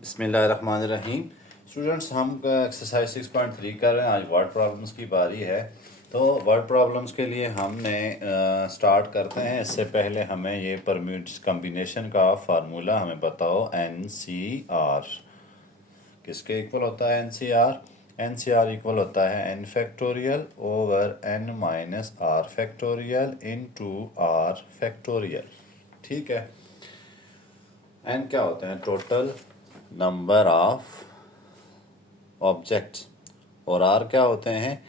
बिस्मिल्लाहिर्रहमानिर्रहीम। स्टूडेंट्स, हम एक्सरसाइज 6.3 कर रहे हैं। आज वर्ड प्रॉब्लम्स की बारी है। तो वर्ड प्रॉब्लम्स के लिए हमने स्टार्ट करते हैं। इससे पहले हमें ये परम्यूट्स कम्बिनेशन का फार्मूला हमें बताओ। NCR किसके इक्वल होता है? NCR इक्वल होता है n factorial over n minus r factorial into r factorial. ठीक है। n क्या होते हैं? Total number of objects. और r क्या होते हैं?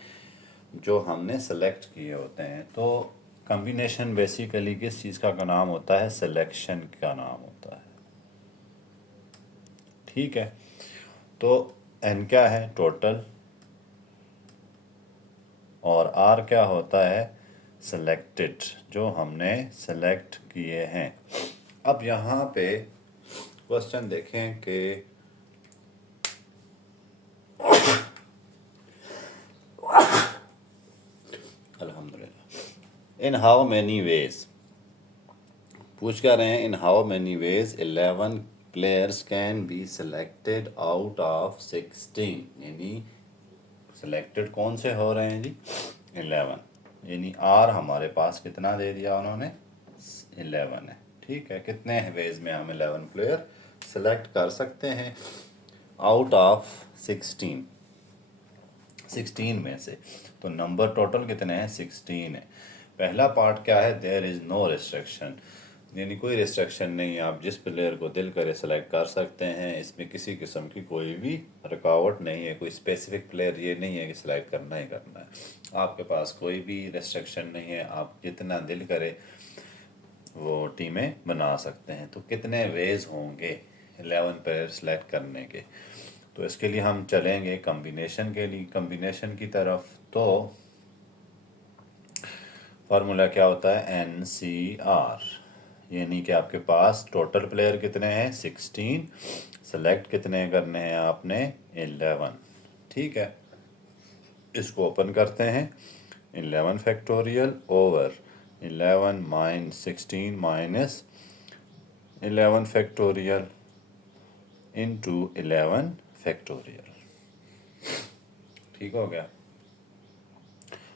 जो हमने सेलेक्ट किए होते हैं। तो कम्बिनेशन बेसिकली किस चीज़ का नाम होता है? सिलेक्शन का नाम होता है। ठीक है। तो n क्या है? टोटल। और r क्या होता है? सेलेक्टेड, जो हमने सेलेक्ट किए हैं। अब यहाँ पे क्वेश्चन देखें कि अल्हम्दुलिल्लाह, इन हाउ मैनी वेज पूछ कर रहे हैं। In how many veg 11 players can be selected out of 16। यानी सिलेक्टेड कौन से हो रहे हैं जी? 11। यानी आर हमारे पास कितना दे दिया उन्होंने? 11 है। ठीक है। कितने वेज में हम 11 प्लेयर सिलेक्ट कर सकते हैं आउट ऑफ 16 में से? तो नंबर टोटल कितने हैं? 16 है। पहला पार्ट क्या है? देयर इज़ नो रिस्ट्रिक्शन, यानी कोई रिस्ट्रिक्शन नहीं है। आप जिस प्लेयर को दिल करे सेलेक्ट कर सकते हैं। इसमें किसी किस्म की कोई भी रुकावट नहीं है। कोई स्पेसिफिक प्लेयर ये नहीं है कि सिलेक्ट करना ही करना है। आपके पास कोई भी रिस्ट्रिक्शन नहीं है। आप जितना दिल करे वो टीमें बना सकते हैं। तो कितने वेज होंगे 11 प्लेयर सेलेक्ट करने के? तो इसके लिए हम चलेंगे कम्बिनेशन के लिए, कम्बिनेशन की तरफ। तो फार्मूला क्या होता है? NCR। यानी कि आपके पास टोटल प्लेयर कितने हैं? 16। सेलेक्ट कितने करने हैं आपने? 11। ठीक है। इसको ओपन करते हैं। 11 factorial over 11 minus 16 minus 11 factorial into 11 factorial. ठीक हो गया।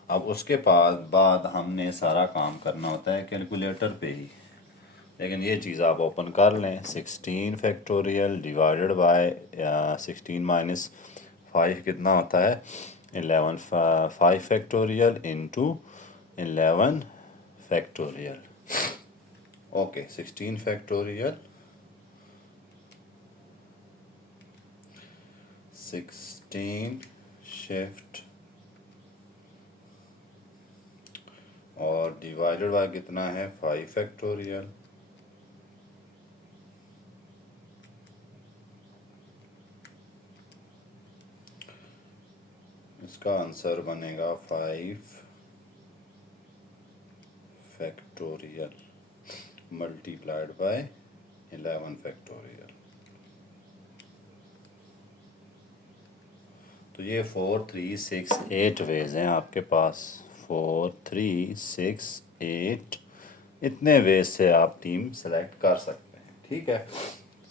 अब उसके बाद हमने सारा काम करना होता है कैलकुलेटर पे ही। लेकिन ये चीज़ आप ओपन कर लें। 16 फैक्टोरियल डिवाइडेड बाय 16 माइनस 5 कितना होता है? 11। 5 factorial into 11 factorial. Okay. 16 factorial 16 shift और डिवाइडेड बाय कितना है? 5 फैक्टोरियल। इसका आंसर बनेगा 5 फैक्टोरियल मल्टीप्लाइड बाय 11 फैक्टोरियल। तो ये 4 3 6 8 वेज हैं आपके पास। 4 3 6 8 इतने वेज से आप टीम सेलेक्ट कर सकते हैं। ठीक है।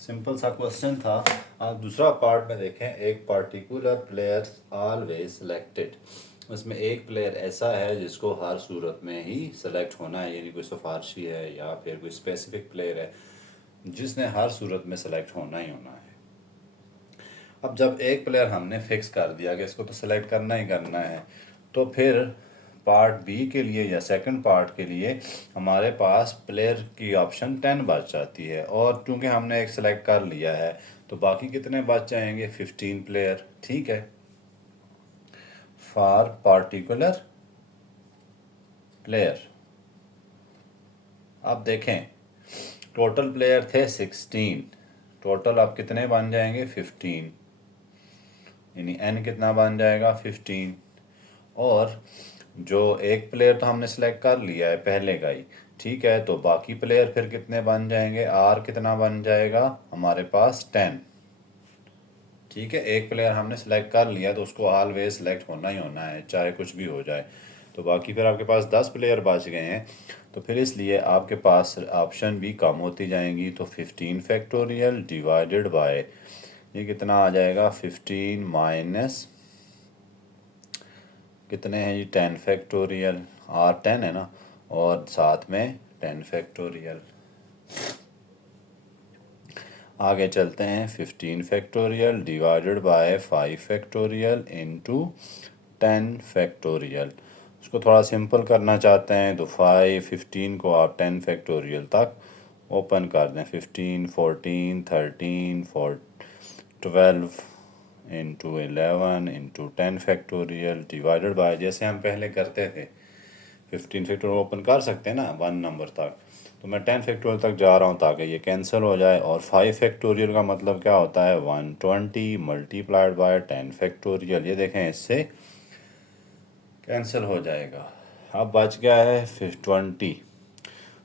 सिंपल सा क्वेश्चन था। आप दूसरा पार्ट में देखें। एक पार्टिकुलर प्लेयर ऑलवेज सिलेक्टेड। उसमें एक प्लेयर ऐसा है जिसको हर सूरत में ही सेलेक्ट होना है। यानी कोई सिफारशी है या फिर कोई स्पेसिफिक प्लेयर है जिसने हर सूरत में सेलेक्ट होना ही होना है। अब जब एक प्लेयर हमने फिक्स कर दिया कि इसको तो सिलेक्ट करना ही करना है, तो फिर पार्ट बी के लिए या सेकंड पार्ट के लिए हमारे पास प्लेयर की ऑप्शन 10 बच जाती है। और चूंकि हमने एक सिलेक्ट कर लिया है तो बाकी कितने बच जाएंगे? 15 प्लेयर। ठीक है। फॉर पार्टिकुलर प्लेयर अब देखें, टोटल प्लेयर थे 16। टोटल अब कितने बन जाएंगे? 15। यानी n कितना बन जाएगा? 15। और जो एक प्लेयर तो हमने सेलेक्ट कर लिया है पहले का ही। ठीक है। तो बाकी प्लेयर फिर कितने बन जाएंगे? r कितना बन जाएगा हमारे पास? 10। ठीक है। एक प्लेयर हमने सेलेक्ट कर लिया तो उसको ऑलवेज सेलेक्ट होना ही होना है, चाहे कुछ भी हो जाए। तो बाकी फिर आपके पास 10 प्लेयर बच गए हैं। तो फिर इसलिए आपके पास ऑप्शन भी कम होती जाएंगी। तो 15 फैक्टोरियल डिवाइडेड बाय ये कितना आ जाएगा 15 माइनस कितने हैं जी 10 फैक्टोरियल, R 10 है ना, और साथ में 10 फैक्टोरियल। आगे चलते हैं 15 factorial divided bye 5 factorial into 10 factorial. उसको थोड़ा सिंपल करना चाहते हैं तो 15 को आप 10 फैक्टोरियल तक ओपन कर दें। 15 14 13 12 into 11 into 10 factorial divided bye, जैसे हम पहले करते थे 15 फैक्टोरियल ओपन कर सकते हैं ना 1 नंबर तक, तो मैं 10 फैक्टोरियल तक जा रहा हूँ ताकि ये कैंसिल हो जाए। और 5 फैक्टोरियल का मतलब क्या होता है 120 मल्टीप्लाइड बाय 10 फैक्टोरियल। ये देखें इससे कैंसिल हो जाएगा। अब बच गया है फिर 20,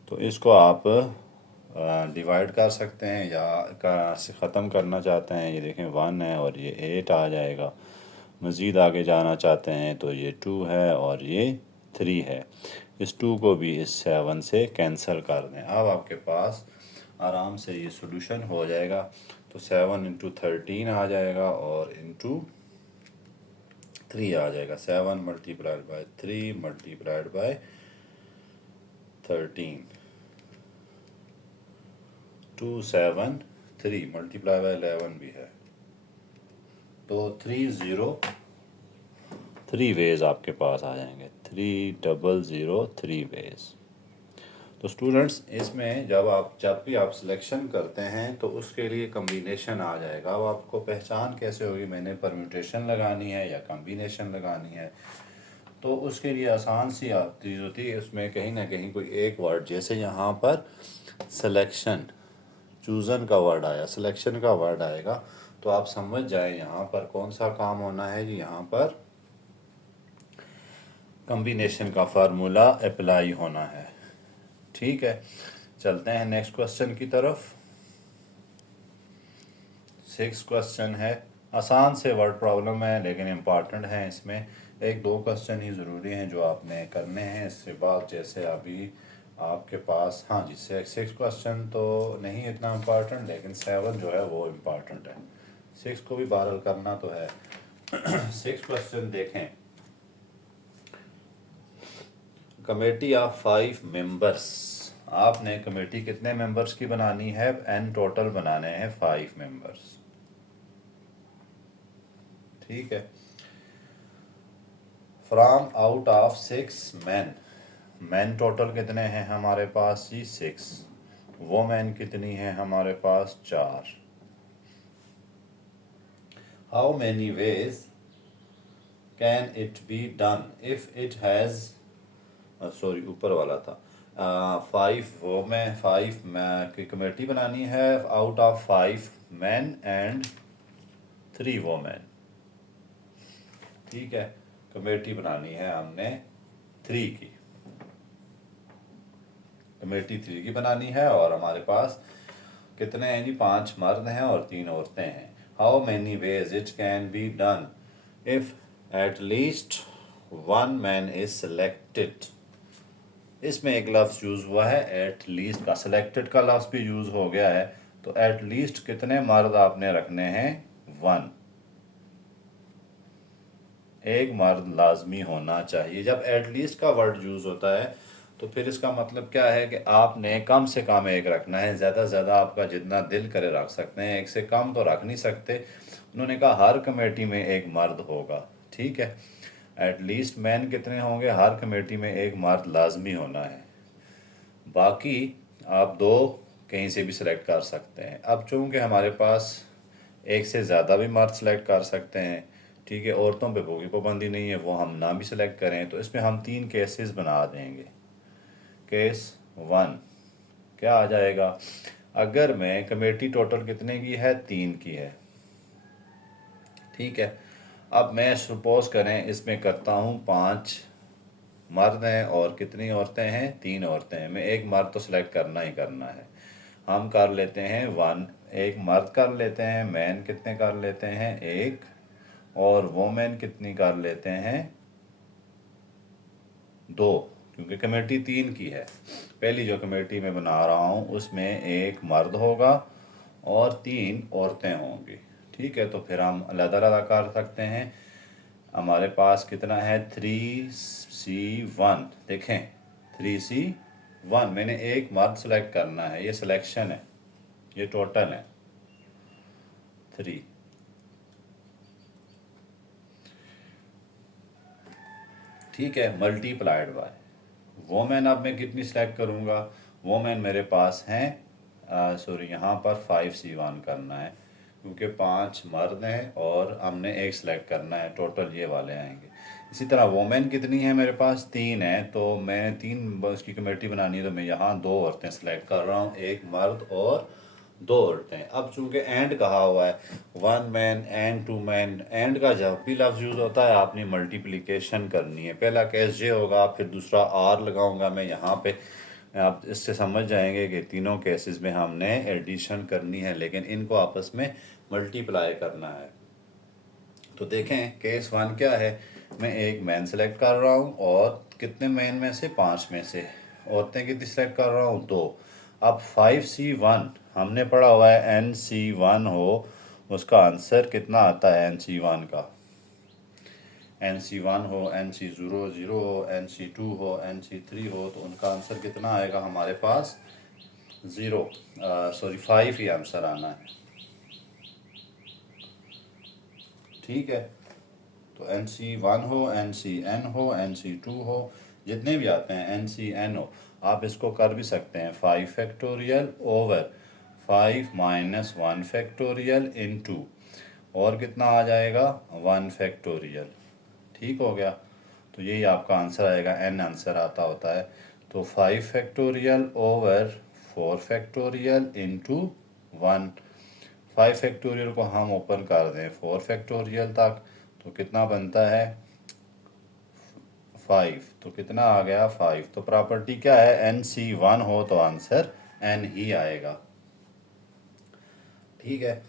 तो इसको आप डिवाइड कर सकते हैं या से ख़त्म करना चाहते हैं, ये देखें 1 है और ये 8 आ जाएगा। मज़ीद आगे जाना चाहते हैं तो ये 2 है और ये 3 है। इस 2 को भी इस 7 से कैंसिल कर दें। अब आपके पास आराम से ये सोल्यूशन हो जाएगा। तो 7 इंटू 13 आ जाएगा और इंटू 3 आ जाएगा। 7 multiplied by 3 multiplied by 13, 2 7 3 multiply by 11 भी है, तो 3 वेज आपके पास आ जाएंगे। 3 वेज। तो स्टूडेंट्स इसमें जब भी आप सिलेक्शन करते हैं तो उसके लिए कम्बिनेशन आ जाएगा। अब आपको पहचान कैसे होगी, मैंने परम्यूटेशन लगानी है या कम्बिनेशन लगानी है, तो उसके लिए आसान सी चीज़ होती है। उसमें कहीं ना कहीं कोई एक वर्ड, जैसे यहाँ पर सिलेक्शन चूज़न का वर्ड आया, सिलेक्शन का वर्ड आएगा, तो आप समझ जाए यहाँ पर कौन सा काम होना है जी। यहाँ पर कम्बिनेशन का फार्मूला अप्लाई होना है। ठीक है, चलते हैं नेक्स्ट क्वेश्चन की तरफ। 6 क्वेश्चन है, आसान से वर्ड प्रॉब्लम है लेकिन इम्पॉर्टेंट है। इसमें 1-2 क्वेश्चन ही ज़रूरी हैं जो आपने करने हैं। इसके बाद जैसे अभी आपके पास, हाँ जी 6 क्वेश्चन तो नहीं इतना इम्पॉर्टेंट, लेकिन 7 जो है वो इम्पॉर्टेंट है। 6 को भी बहरहाल करना तो है। 6 क्वेश्चन देखें। कमेटी ऑफ 5 मेंबर्स, आपने कमेटी कितने मेंबर्स की बनानी है, एन टोटल बनाने हैं 5 मेंबर्स। ठीक है, from out of 6 man, man total कितने हैं हमारे पास जी 6, वोमेन कितनी है हमारे पास 4। How many veg can it be done if it has, sorry ऊपर वाला था, 5 की कमेटी बनानी है out of 5 man and 3 women. ठीक है, कमेटी बनानी है हमने 3 की, कमेटी 3 की बनानी है और हमारे पास कितने हैं जी 5 मर्द हैं और 3 औरतें हैं। How many ways it can be done if at least 1 man is selected. इसमें एक लफ्ज़ यूज़ हुआ है एट लीस्ट का, सेलेक्टेड का लफ्ज़ भी यूज़ हो गया है, तो एट लीस्ट कितने मर्द आपने रखने हैं 1, एक मर्द लाजमी होना चाहिए। जब एट लीस्ट का वर्ड यूज़ होता है तो फिर इसका मतलब क्या है कि आपने कम से कम एक रखना है, ज़्यादा से ज़्यादा आपका जितना दिल करे रख सकते हैं, एक से कम तो रख नहीं सकते। उन्होंने कहा हर कमेटी में एक मर्द होगा। ठीक है, एट लीस्ट मैन कितने होंगे, हर कमेटी में एक मर्द लाजमी होना है, बाकी आप 2 कहीं से भी सिलेक्ट कर सकते हैं। अब चूँकि हमारे पास एक से ज़्यादा भी मर्द सेलेक्ट कर सकते हैं, ठीक है, औरतों पे कोई पाबंदी नहीं है, वो हम ना भी सिलेक्ट करें, तो इसमें हम 3 केसेस बना देंगे। केस 1 क्या आ जाएगा, अगर मैं कमेटी टोटल कितने की है 3 की है। ठीक है, अब मैं सपोज करें इसमें करता हूँ 5 मर्द हैं और कितनी औरतें हैं 3 औरतें हैं, मैं एक मर्द तो सिलेक्ट करना ही करना है। हम कर लेते हैं 1, एक मर्द कर लेते हैं, मैन कितने कर लेते हैं 1, और वोमेन कितनी कर लेते हैं 2, क्योंकि कमेटी 3 की है। पहली जो कमेटी मैं बना रहा हूँ उसमें एक मर्द होगा और 3 औरतें होंगी। ठीक है, तो फिर हम अलग अलग कर सकते हैं। हमारे पास कितना है 3C1, देखें 3C1, मैंने एक मर्द सेलेक्ट करना है, ये सिलेक्शन है, ये टोटल है 3। ठीक है, मल्टीप्लाइड बाय वोमेन। अब मैं कितनी सेलेक्ट करूँगा, वोमेन मेरे पास हैं, सॉरी यहाँ पर 5C1 करना है क्योंकि 5 मर्द हैं और हमने एक सेलेक्ट करना है, टोटल ये वाले आएंगे। इसी तरह वोमेन कितनी है, मेरे पास 3 है, तो मैंने 3 उसकी कमेटी बनानी है, तो मैं यहाँ 2 औरतें सेलेक्ट कर रहा हूँ, एक मर्द और 2 औरतें। अब चूंकि एंड कहा हुआ है 1 मैन एंड 2 मैन, एंड का जब भी लफ्ज़ यूज़ होता है आपने मल्टीप्लिकेशन करनी है। पहला केस ये होगा, फिर दूसरा आर लगाऊंगा मैं यहाँ पे, आप इससे समझ जाएंगे कि तीनों केसेस में हमने एडिशन करनी है, लेकिन इनको आपस में मल्टीप्लाई करना है। तो देखें केस 1 क्या है, मैं एक मैन सेलेक्ट कर रहा हूँ और कितने मैन में से 5 में से, औरतें कितनी सेलेक्ट कर रहा हूँ 2। अब 5C1 हमने पढ़ा हुआ है NC1 हो, उसका आंसर कितना आता है NC1 का, NC1 हो, NC00 हो, NC2 हो, NC3 हो, तो उनका आंसर कितना आएगा हमारे पास 0, सॉरी 5 ही आंसर आना है। ठीक है, तो NC1 हो, NCN हो, NC2 हो, जितने भी आते हैं NCN हो, आप इसको कर भी सकते हैं 5 factorial over 5 minus 1 factorial into, और कितना आ जाएगा 1 फैक्टोरियल। ठीक हो गया, तो यही आपका आंसर आएगा, N आंसर आता होता है। तो 5 factorial over 4 factorial into 1। 5 factorial को हम ओपन कर दें 4 फैक्टोरियल तक, तो कितना बनता है 5, तो कितना आ गया 5। तो प्रॉपर्टी क्या है, NC1 हो तो आंसर N ही आएगा। ठीक है,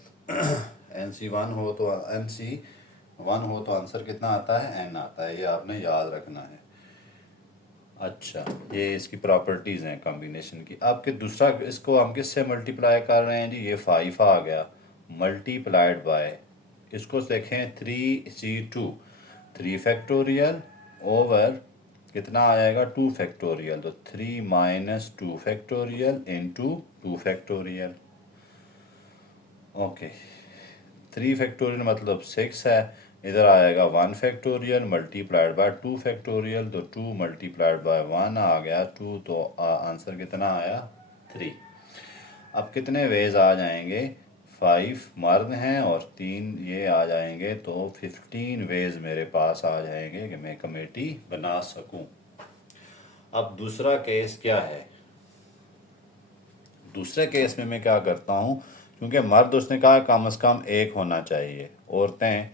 NC1 हो तो NC1 हो तो आंसर कितना आता है N आता है, ये आपने याद रखना है। अच्छा, ये इसकी प्रॉपर्टीज़ हैं कॉम्बिनेशन की। अब कि दूसरा इसको हम किससे मल्टीप्लाई कर रहे हैं जी, ये 5 आ गया मल्टीप्लाइड बाय, इसको देखें 3C2, 3 फैक्टोरियल ओवर कितना आ जाएगा 2 फैक्टोरियल, तो 3 minus 2 factorial into 2 factorial. Okay, 3 factorial मतलब 6 है, इधर आएगा 1 फैक्टोरियल मल्टीप्लाइड बाय 2 फैक्टोरियल, तो 2 मल्टीप्लाइड बाय 1 आ गया 2, तो आंसर कितना आया 3। अब कितने वेज आ जाएंगे, 5 मर्द हैं और 3 ये आ जाएंगे, तो 15 वेज मेरे पास आ जाएंगे कि मैं कमेटी बना सकूं। अब दूसरा केस क्या है, दूसरे केस में मैं क्या करता हूँ, क्योंकि मर्द उसने कहा कम से कम एक होना चाहिए, औरतें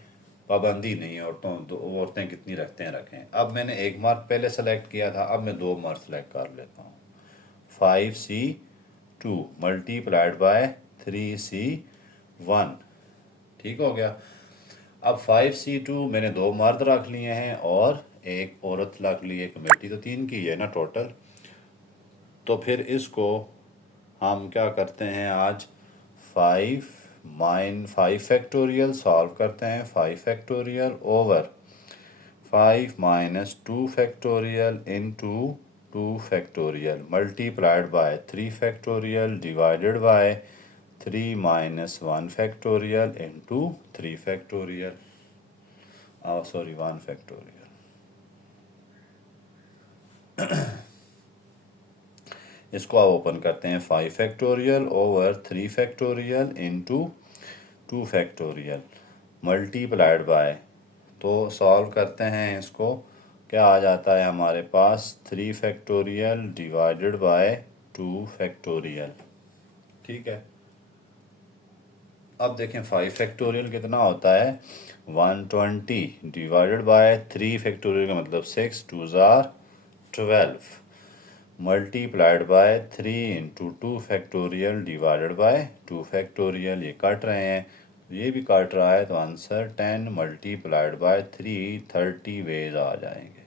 पाबंदी नहीं, औरतें कितनी रखते हैं रखें। अब मैंने एक मर्द पहले सेलेक्ट किया था, अब मैं 2 मर्द सेलेक्ट कर लेता हूँ, 5C2 मल्टीप्लाइड बाय 3C1। ठीक हो गया, अब 5C2 मैंने 2 मर्द रख लिए हैं और एक औरत रख ली है, कमेटी तो 3 की है ना टोटल। तो फिर इसको हम क्या करते हैं आज, 5 फैक्टोरियल सॉल्व करते हैं, 5 factorial over 5 minus 2 factorial into 2 factorial multiplied by 3 factorial divided bye 3 minus 1 factorial into 3 factorial, sorry 1 factorial. इसको आप ओपन करते हैं 5 factorial over 3 factorial into 2 factorial multiplied by, तो सॉल्व करते हैं इसको, क्या आ जाता है हमारे पास 3 फैक्टोरियल डिवाइडेड बाय 2 फैक्टोरियल। ठीक है, अब देखें 5 फैक्टोरियल कितना होता है 120 डिवाइडेड बाय 3 फैक्टोरियल का मतलब 6 2 ज़ार 12 multiplied by 3 into 2 factorial divided by 2 factorial, ये काट रहे हैं, ये भी काट रहा है, तो आंसर 10 मल्टीप्लाइड बाय 3 30 वेज आ जाएंगे।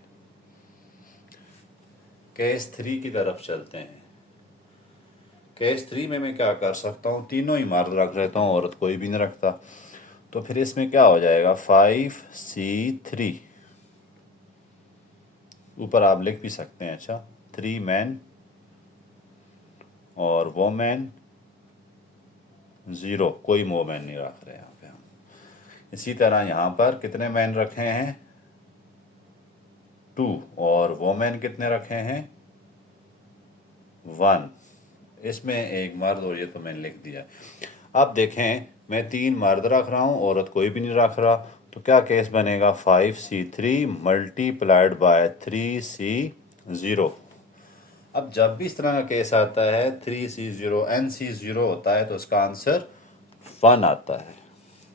केस 3 की तरफ चलते हैं। केस 3 में मैं क्या कर सकता हूँ, तीनों ही मर्द रख लेता हूँ, औरत कोई भी नहीं रखता। तो फिर इसमें क्या हो जाएगा 5C3, ऊपर आप लिख भी सकते हैं। अच्छा 3 मैन और वोमेन 0, कोई वोमेन नहीं रख रहे यहाँ पे हम। इसी तरह यहाँ पर कितने मैन रखे हैं 2 और वोमेन कितने रखे हैं 1। इसमें एक मर्द और ये तो मैंने लिख दिया। अब देखें मैं 3 मर्द रख रहा हूँ, औरत कोई भी नहीं रख रहा, तो क्या केस बनेगा 5C3 मल्टीप्लाइड बाय 3C0। अब जब भी इस तरह का केस आता है 3C0 NC0 होता है तो उसका आंसर 1 आता है।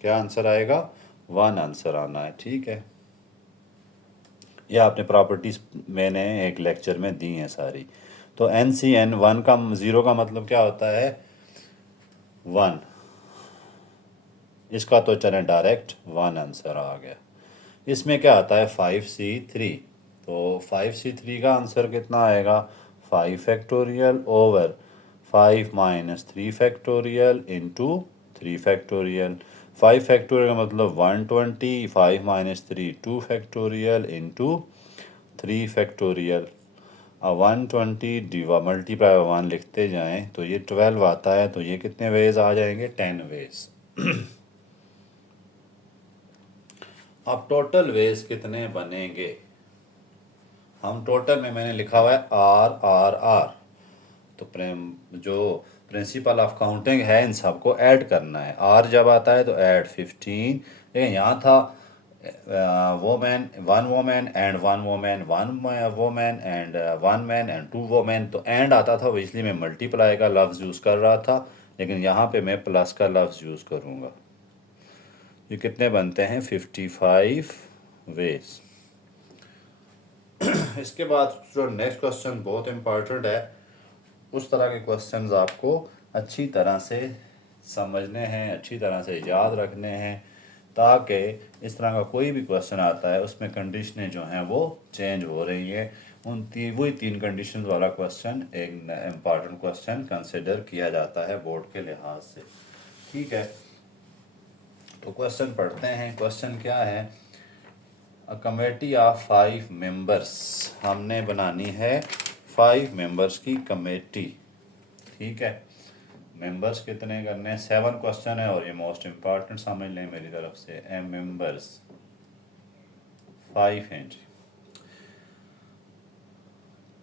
क्या आंसर आएगा 1 आंसर आना है। ठीक है, ये आपने प्रॉपर्टीज मैंने एक लेक्चर में दी हैं सारी। तो NCN1 का 0 का मतलब क्या होता है 1, इसका तो चले डायरेक्ट 1 आंसर आ गया। इसमें क्या आता है 5C3, तो 5C3 का आंसर कितना आएगा 5 factorial over 5 minus 3 factorial into 3 factorial. 5 factorial का मतलब 120, 5 माइनस 3 2 फैक्टोरियल इंटू 3 फैक्टोरियल। अब 120 डिवा मल्टीप्लाई 1 लिखते जाएं तो ये 12 आता है, तो ये कितने वेज आ जाएंगे 10 वेज। अब टोटल वेज कितने बनेंगे, हम टोटल में मैंने लिखा हुआ है R। तो जो प्रिंसिपल ऑफ काउंटिंग है इन सबको ऐड करना है। R जब आता है तो ऐड 15, लेकिन यहाँ था women 1 women and 1 women 1 women and 1 man and 2 women, तो एंड आता था, वो इसलिए मैं मल्टीप्लाई का लफ्ज़ यूज़ कर रहा था, लेकिन यहाँ पे मैं प्लस का लफ्ज़ यूज़ करूँगा। ये कितने बनते हैं 55 वेज। इसके बाद जो नेक्स्ट क्वेश्चन बहुत इम्पोर्टेंट है, उस तरह के क्वेश्चंस आपको अच्छी तरह से समझने हैं, अच्छी तरह से याद रखने हैं, ताकि इस तरह का कोई भी क्वेश्चन आता है उसमें कंडीशनें जो हैं वो चेंज हो रही हैं, वही 3 कंडीशन वाला क्वेश्चन एक इम्पॉर्टेंट क्वेश्चन कंसिडर किया जाता है बोर्ड के लिहाज से। ठीक है, तो क्वेश्चन पढ़ते हैं। क्वेश्चन क्या है, अ कमेटी ऑफ 5 मेंबर्स, हमने बनानी है 5 मेंबर्स की कमेटी। ठीक है, मेंबर्स कितने करने हैं 7 क्वेश्चन है, और ये मोस्ट इम्पॉर्टेंट समझ लें मेरी तरफ से। मेंबर्स 5 हैं जी।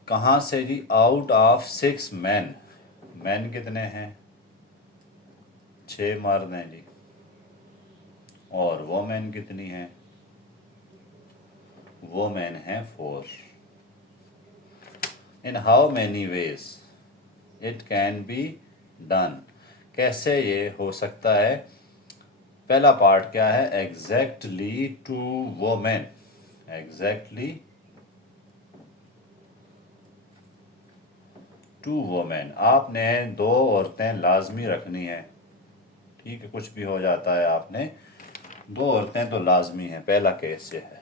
कहाँ से जी, आउट ऑफ 6 मैन, मैन कितने हैं 6 मर्द हैं जी, और वोमेन कितनी हैं, वोमेन हैं 4। In how many ways it can be done, कैसे ये हो सकता है। पहला पार्ट क्या है, एग्जैक्टली 2 वोमेन, एग्जैक्टली 2 वोमेन, आपने 2 औरतें लाजमी रखनी है। ठीक है, कुछ भी हो जाता है, आपने 2 औरतें तो लाजमी हैं, पहला केस ये है।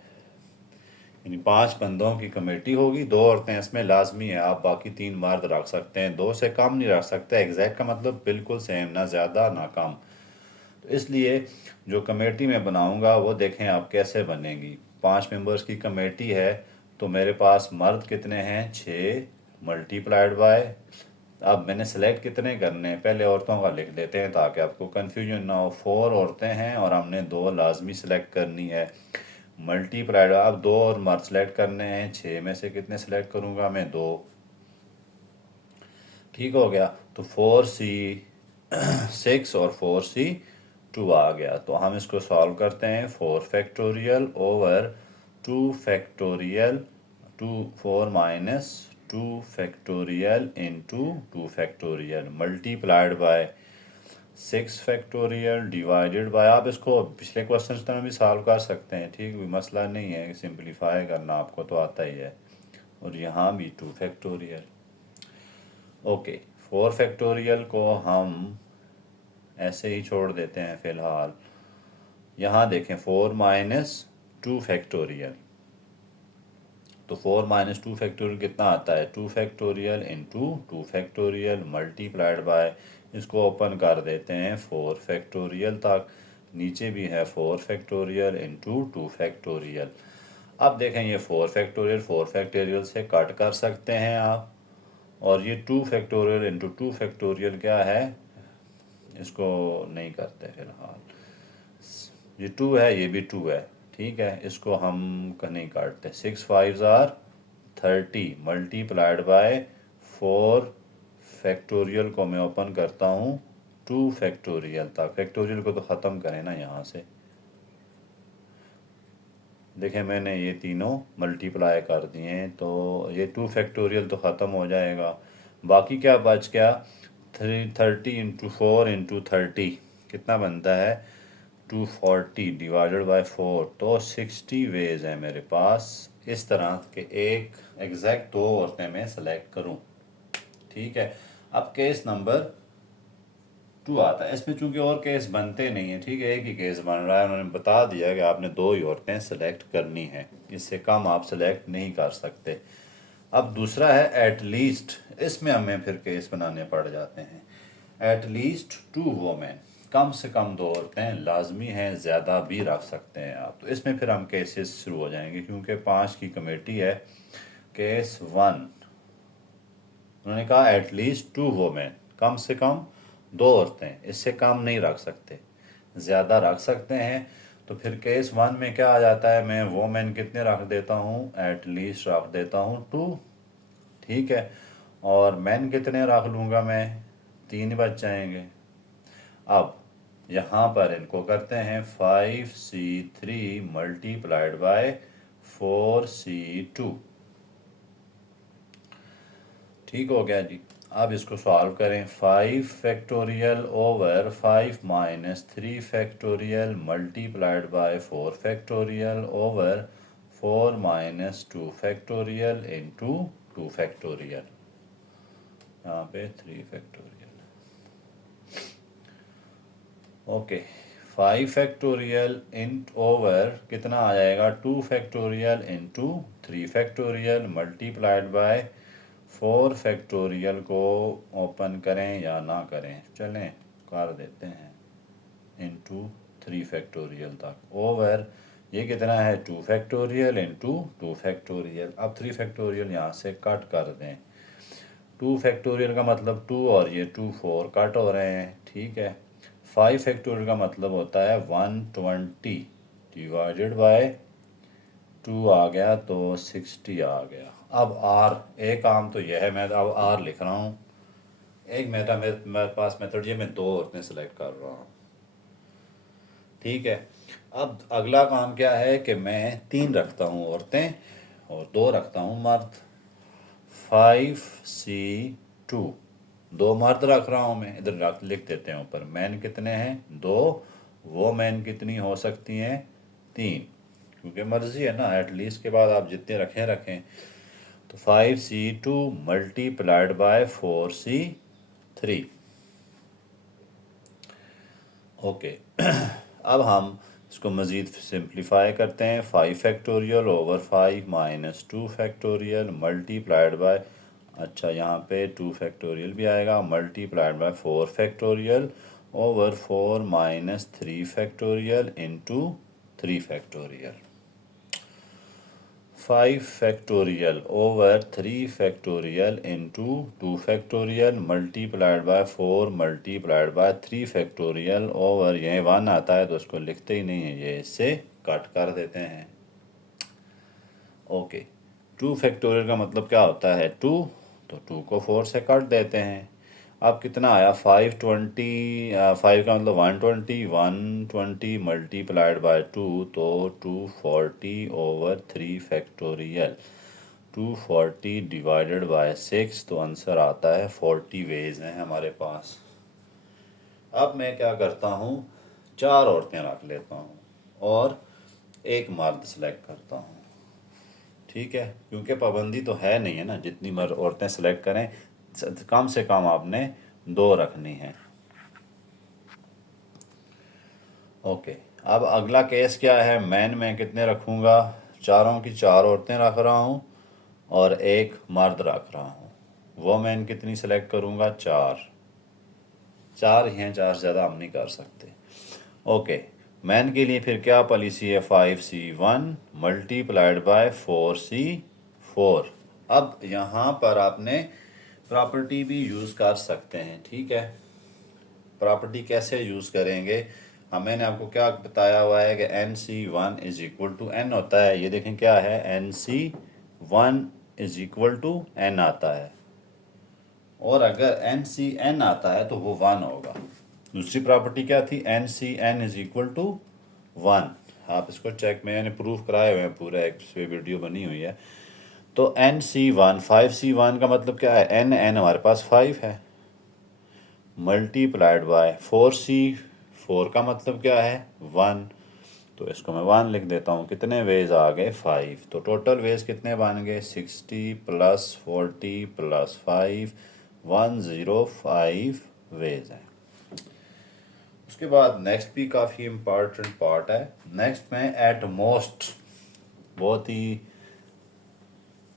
यानी 5 बंदों की कमेटी होगी, 2 औरतें इसमें लाजमी है, आप बाकी 3 मर्द रख सकते हैं, 2 से कम नहीं रख सकते। एग्जैक्ट का मतलब बिल्कुल सेम, ना ज़्यादा ना कम। तो इसलिए जो कमेटी मैं बनाऊंगा वो देखें आप कैसे बनेगी। 5 मेंबर्स की कमेटी है, तो मेरे पास मर्द कितने हैं 6 मल्टीप्लाइड बाय, अब मैंने सेलेक्ट कितने करने हैं, पहले औरतों का लिख देते हैं ताकि आपको कन्फ्यूजन ना हो। 4 औरतें हैं और हमने 2 लाजमी सेलेक्ट करनी है, मल्टीप्लाइड, अब 2 और मर्द सेलेक्ट करने हैं, 6 में से कितने सेलेक्ट करूंगा मैं 2। ठीक हो गया, तो 4C6 और 4C2 आ गया। तो हम इसको सॉल्व करते हैं, 4 factorial over 2 factorial 4 minus 2 factorial into 2 factorial multiplied by 6 factorial divided bye, आप इसको पिछले क्वेश्चन में भी सॉल्व कर सकते हैं, ठीक, कोई मसला नहीं है, सिंपलीफाई करना आपको तो आता ही है। और यहाँ भी 2 फैक्टोरियल। ओके, 4 फैक्टोरियल को हम ऐसे ही छोड़ देते हैं फ़िलहाल। यहाँ देखें 4 माइनस 2 फैक्टोरियल, तो 4 माइनस 2 फैक्टोरियल कितना आता है 2 factorial into 2 factorial multiplied by, इसको ओपन कर देते हैं 4 फैक्टोरियल तक, नीचे भी है 4 फैक्टोरियल इंटू 2 फैक्टोरियल। अब देखें ये 4 फैक्टोरियल से कट कर सकते हैं आप, और ये 2 फैक्टोरियल इंटू 2 फैक्टोरियल क्या है, इसको नहीं करते फिलहाल। ये 2 है, ये भी 2 है, ठीक है, इसको हम नहीं काटते। 6 5 आर 30 मल्टीप्लाइड बाय 4 फैक्टोरियल को मैं ओपन करता हूँ 2 फैक्टोरियल तक। फैक्टोरियल को तो ख़त्म करें ना यहाँ से। देखें मैंने ये तीनों मल्टीप्लाई कर दिए हैं, तो ये 2 फैक्टोरियल तो ख़त्म हो जाएगा। बाकी क्या बच गया, 30 इंटू 4 इंटू 30 कितना बनता है, 240 डिवाइडेड बाय 4। तो 60 वेज है मेरे पास इस तरह के एक एग्जैक्ट 2 औरतें मैं सेलेक्ट करूं। ठीक है, अब केस नंबर 2 आता है। इसमें चूंकि और केस बनते नहीं है, ठीक है, एक ही केस बन रहा है। उन्होंने बता दिया कि आपने 2 ही औरतें सेलेक्ट करनी है, इससे कम आप सेलेक्ट नहीं कर सकते। अब दूसरा है एट लीस्ट, इसमें हमें फिर केस बनाने पड़ जाते हैं। एट लीस्ट 2 वोमेन, कम से कम 2 औरतें लाजमी हैं, ज़्यादा भी रख सकते हैं आप। तो इसमें फिर हम केसेस शुरू हो जाएंगे, क्योंकि 5 की कमेटी है। केस 1, उन्होंने कहा एट लीस्ट 2 वोमेन, कम से कम 2 औरतें, इससे कम नहीं रख सकते, ज़्यादा रख सकते हैं। तो फिर केस 1 में क्या आ जाता है, मैं वोमेन कितने रख देता हूँ, एट लीस्ट रख देता हूँ 2, ठीक है। और मैन कितने रख लूँगा मैं, 3 बच जाएंगे। अब यहाँ पर इनको करते हैं 5C3 मल्टीप्लाइड बाय 4C2, ठीक हो गया जी। अब इसको सॉल्व करें। 5 factorial over 5 minus 3 factorial multiplied by 4 factorial over 4 minus 2 factorial into 2 factorial, यहाँ पे 3 फैक्टोरियल। ओके, 5 फैक्टोरियल इन ओवर कितना आ जाएगा, 2 factorial into 3 factorial multiplied by 4 factorial को ओपन करें या ना करें, चलें कर देते हैं, इंटू 3 फैक्टोरियल तक ओवर ये कितना है, 2 फैक्टोरियल इंटू 2 फैक्टोरियल। अब 3 फैक्टोरियल यहाँ से कट कर दें। 2 फैक्टोरियल का मतलब 2 और ये 2 4 कट हो रहे हैं, ठीक है। 5 फैक्टोरियल का मतलब होता है 120 डिवाइडेड बाय 2 आ गया तो 60 आ गया। अब आर, एक काम तो यह है, मैं अब आर लिख रहा हूँ। एक मेरे पास मेथड ये, मैं 2 औरतें सेलेक्ट कर रहा हूँ, ठीक है। अब अगला काम क्या है कि मैं 3 रखता हूँ औरतें और 2 रखता हूँ मर्द। 5C2, 2 मर्द रख रहा हूँ मैं, इधर रख लिख देते हैं ऊपर। मैन कितने हैं, 2, वो मैन कितनी हो सकती हैं, 3, क्योंकि मर्जी है ना, एटलीस्ट के बाद आप जितने रखें रखें। तो 5C2 multiplied by 4C3, okay. अब हम इसको मज़ीद सिंप्लीफाई करते हैं। 5 factorial over 5 minus 2 factorial multiplied by, अच्छा यहाँ पे 2 फैक्टोरियल भी आएगा, multiplied by 4 factorial over 4 minus 3 factorial into 3 factorial. 5 factorial over 3 factorial into 2 factorial multiplied by 4 multiplied by 3 factorial over, ये 1 आता है तो इसको लिखते ही नहीं है, ये इससे कट कर देते हैं। ओके, 2 फैक्टोरियल का मतलब क्या होता है, 2, तो 2 को 4 से कट देते हैं। अब कितना आया, 520, 5 का मतलब 120 मल्टीप्लाइड बाय 2, तो 240 ओवर 3 फैक्टोरियल, 240 डिवाइडेड बाय 6, तो आंसर आता है 40 वेज हैं हमारे पास। अब मैं क्या करता हूँ, 4 औरतें रख लेता हूँ और एक मर्द सेलेक्ट करता हूँ, ठीक है, क्योंकि पाबंदी तो है नहीं है ना, जितनी मर्द औरतें सेलेक्ट करें, कम से कम आपने 2 रखनी है। ओके, अब अगला केस क्या है, मैन में कितने रखूँगा, चारों की 4 औरतें रख रहा हूँ और एक मर्द रख रहा हूँ। वो मैन कितनी सेलेक्ट करूँगा, 4 ही हैं, 4 से ज़्यादा हम नहीं कर सकते। ओके, मैन के लिए फिर क्या पॉलिसी है, 5C1 मल्टीप्लाइड बाय 4C4। अब यहाँ पर आपने प्रॉपर्टी भी यूज़ कर सकते हैं, ठीक है। प्रॉपर्टी कैसे यूज़ करेंगे, मैंने आपको क्या बताया हुआ है कि NC1 is equal to N होता है। ये देखें क्या है, NC1 is equal to N आता है, और अगर NCN आता है तो वो 1 होगा। दूसरी प्रॉपर्टी क्या थी, NCN इज इक्वल टू 1। आप इसको चेक, मैंने प्रूफ कराए हुए हैं, पूरा एक इस पे वीडियो बनी हुई है। तो NC1 5C1 का मतलब क्या है, N हमारे पास 5 है, मल्टीप्लाइड बाय 4C4 का मतलब क्या है, 1। तो इसको मैं 1 लिख देता हूँ। कितने वेज आ गए, 5। तो टोटल वेज कितने बन गए, 60 प्लस 40 प्लस 5, 105 वेज हैं। उसके बाद नेक्स्ट भी काफ़ी इम्पोर्टेंट पार्ट है। नेक्स्ट में एट मोस्ट, बहुत ही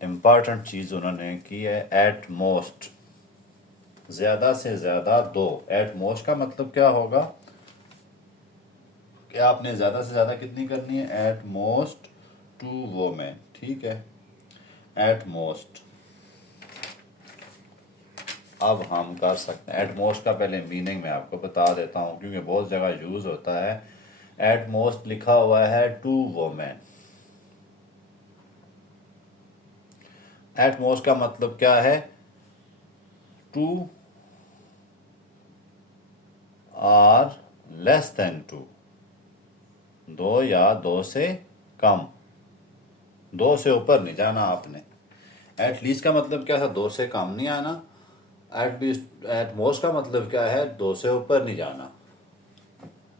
इम्पोर्टेंट चीज़ उन्होंने की है, एट मोस्ट ज़्यादा से ज़्यादा 2। एट मोस्ट का मतलब क्या होगा कि आपने ज़्यादा से ज़्यादा कितनी करनी है, एट मोस्ट 2 वोमेन, ठीक है, एट मोस्ट। अब हम कर सकते हैं एट मोस्ट का, पहले मीनिंग मैं आपको बता देता हूँ क्योंकि बहुत जगह यूज़ होता है। एट मोस्ट लिखा हुआ है 2 वोमेन। एट मोस्ट का मतलब क्या है, 2 आर लेस देन 2, 2 या 2 से कम, 2 से ऊपर नहीं जाना आपने। एट लीस्ट का मतलब क्या था, 2 से कम नहीं आना। एट मोस्ट का मतलब क्या है, 2 से ऊपर नहीं जाना।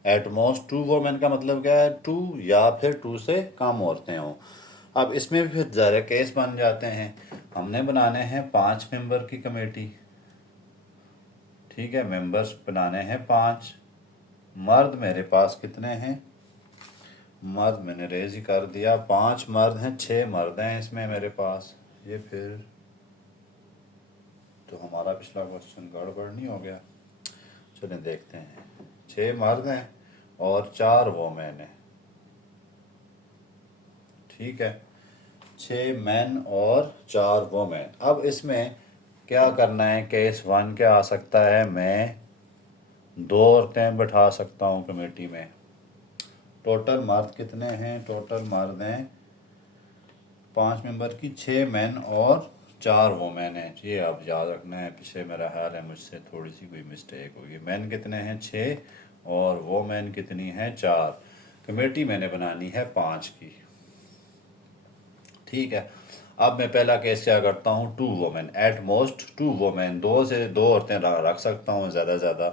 एट मोस्ट 2 वोमेन का मतलब क्या है, 2 या फिर 2 से कम औरतें हों। अब इसमें भी फिर ज़रा केस बन जाते हैं। हमने बनाने हैं 5 मेंबर की कमेटी, ठीक है, मेंबर्स बनाने हैं 5। मर्द मेरे पास कितने हैं, मर्द मैंने रेज ही कर दिया, 5 मर्द हैं, 6 मर्द हैं इसमें मेरे पास। ये फिर तो हमारा पिछला क्वेश्चन गड़बड़ नहीं हो गया, चलें देखते हैं। 6 मर्द हैं और 4 वोमेन हैं, ठीक है, 6 मैन और 4 वोमेन। अब इसमें क्या करना है, केस 1 क्या आ सकता है, मैं 2 औरतें बैठा सकता हूँ कमेटी में। टोटल मर्द कितने हैं, टोटल मर्द हैं 5 मेंबर की, 6 मैन और 4 वोमेन हैं। ये आप याद रखना है, पीछे मेरा ख्याल है मुझसे थोड़ी सी कोई मिस्टेक होगी। मैन कितने हैं, 6, और वोमेन कितनी हैं, 4। कमेटी मैंने बनानी है 5 की, ठीक है। अब मैं पहला केस क्या करता हूँ, 2 वोमेन, एट मोस्ट 2 वोमेन, 2 से 2 औरतें रख सकता हूँ ज़्यादा ज़्यादा।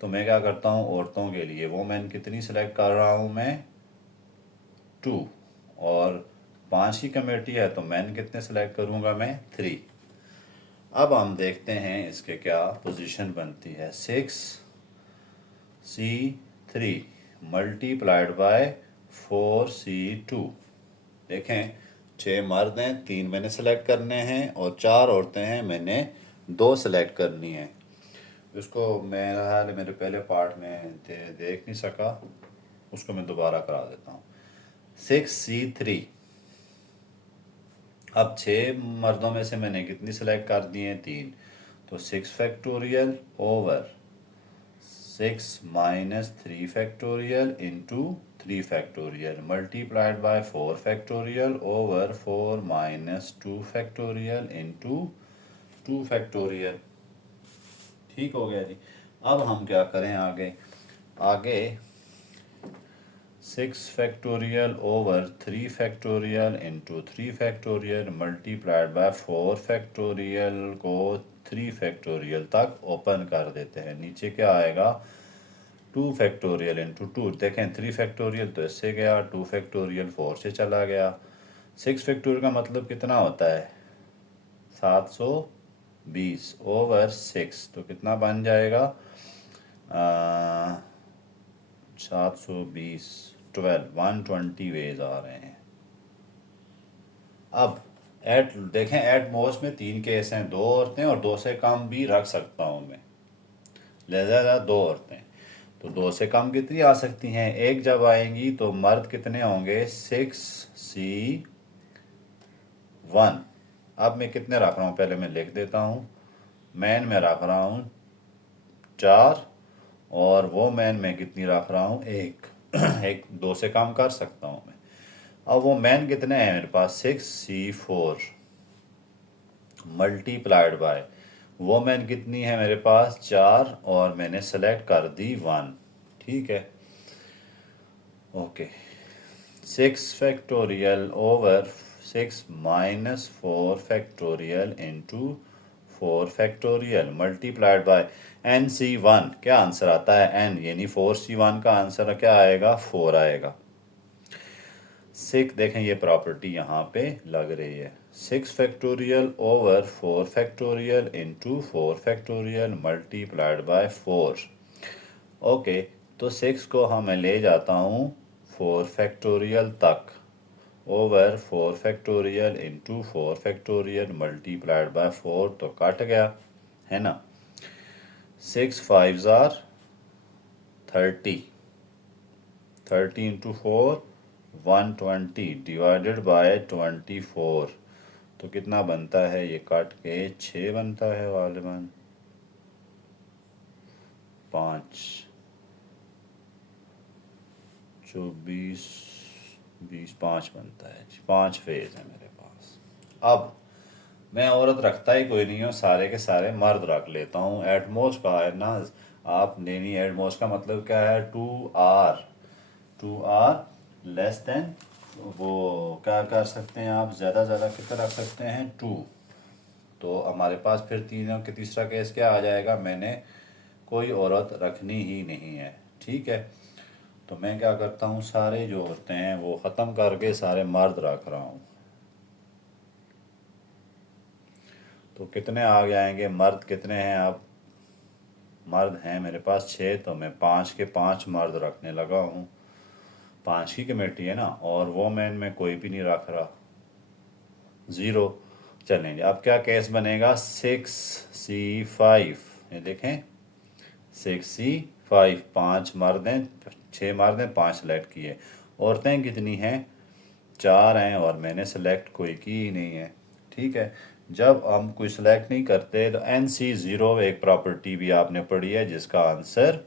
तो मैं क्या करता हूँ, औरतों के लिए वोमेन कितनी सेलेक्ट कर रहा हूँ मैं, 2। और 5 की कमेटी है तो मैन कितने सेलेक्ट करूँगा मैं, 3। अब हम देखते हैं इसके क्या पोजीशन बनती है, 6C3 मल्टीप्लाइड बाय 4C2। देखें 6 मर्द हैं, 3 मैंने सेलेक्ट करने हैं, और 4 औरतें हैं, मैंने 2 सेलेक्ट करनी है। उसको मेरा ख्याल है मेरे पहले पार्ट में देख नहीं सका, उसको मैं दोबारा करा देता हूँ। 6C3, अब 6 मर्दों में से मैंने कितनी सेलेक्ट कर दी हैं, 3। तो 6 factorial over 6 minus 3 factorial into 3 factorial multiplied by 4 factorial over 4 minus 2 factorial into 2 factorial. ठीक हो गया जी। अब हम क्या करें आगे, आगे 6 factorial over 3 factorial into 3 factorial multiplied by 4 factorial को 3 फैक्टोरियल तक ओपन कर देते हैं। नीचे क्या आएगा, 2 फैक्टोरियल इंटू 2। देखें 3 फैक्टोरियल तो इससे गया, 2 फैक्टोरियल 4 से चला गया। 6 फैक्टोरियल का मतलब कितना होता है, 720 ओवर 6, तो कितना बन जाएगा, 720 120 वेज आ रहे हैं। अब एट देखें, एट मोस्ट में 3 केस हैं, 2 औरतें और 2 से कम भी रख सकता हूँ मैं, ज़्यादा 2 औरतें। तो 2 से कम कितनी आ सकती हैं? एक जब आएंगी तो मर्द कितने होंगे? 6C1। अब मैं कितने रख रहा हूँ पहले मैं लिख देता हूँ। मैन में रख रहा हूँ 4 और वो मैन में कितनी रख रहा हूँ? 1। एक 2 से कम कर सकता हूँ मैं। अब वो मैन कितने हैं मेरे पास? 6C4 मल्टीप्लाइड बाय वो मैन कितनी है मेरे पास? 4 और मैंने सेलेक्ट कर दी 1। ठीक है, okay. 6 factorial over 6 minus 4 factorial into 4 factorial multiplied by NC1। क्या आंसर आता है? n, यानी 4C1 का आंसर क्या आएगा? 4 आएगा। 6 देखें ये प्रॉपर्टी यहाँ पे लग रही है। 6 factorial over 4 factorial into 4 factorial multiplied by 4। Okay, तो 6 को मैं ले जाता हूँ 4 फैक्टोरियल तक over 4 factorial into 4 factorial multiplied by 4, तो कट गया है ना। 6 5s are 30, 30 into 4 120 divided by 24, तो कितना बनता है? ये काट के 6 बनता है गालिबन। 5 24 20 5 बनता है जी। 5 फेज है मेरे पास। अब मैं औरत रखता ही कोई नहीं हूँ, सारे के सारे मर्द रख लेता हूँ। एटमोस्ट का है ना आप लेनी। एटमोस्ट का मतलब क्या है? 2R लेस देन, वो क्या कर सकते हैं आप? ज़्यादा ज़्यादा कितना रख सकते हैं? 2। तो हमारे पास फिर तीनों के तीसरा केस क्या आ जाएगा? मैंने कोई औरत रखनी ही नहीं है। ठीक है, तो मैं क्या करता हूँ, सारे जो होते हैं वो ख़त्म करके सारे मर्द रख रहा हूँ। तो कितने आ जाएंगे मर्द? कितने हैं आप? मर्द हैं मेरे पास 6, तो मैं 5 के 5 मर्द रखने लगा हूँ। 5 की कमेटी है ना, और वो मैन में कोई भी नहीं रख रहा, 0। चलेंगे, अब क्या केस बनेगा? 6C5, ये देखें 6C5, 5 मर्द हैं 6 मर्द हैं 5 सेलेक्ट किए। औरतें कितनी हैं? 4 हैं और मैंने सेलेक्ट कोई की ही नहीं है। ठीक है, जब हम कोई सेलेक्ट नहीं करते तो NC0 एक प्रॉपर्टी भी आपने पढ़ी है जिसका आंसर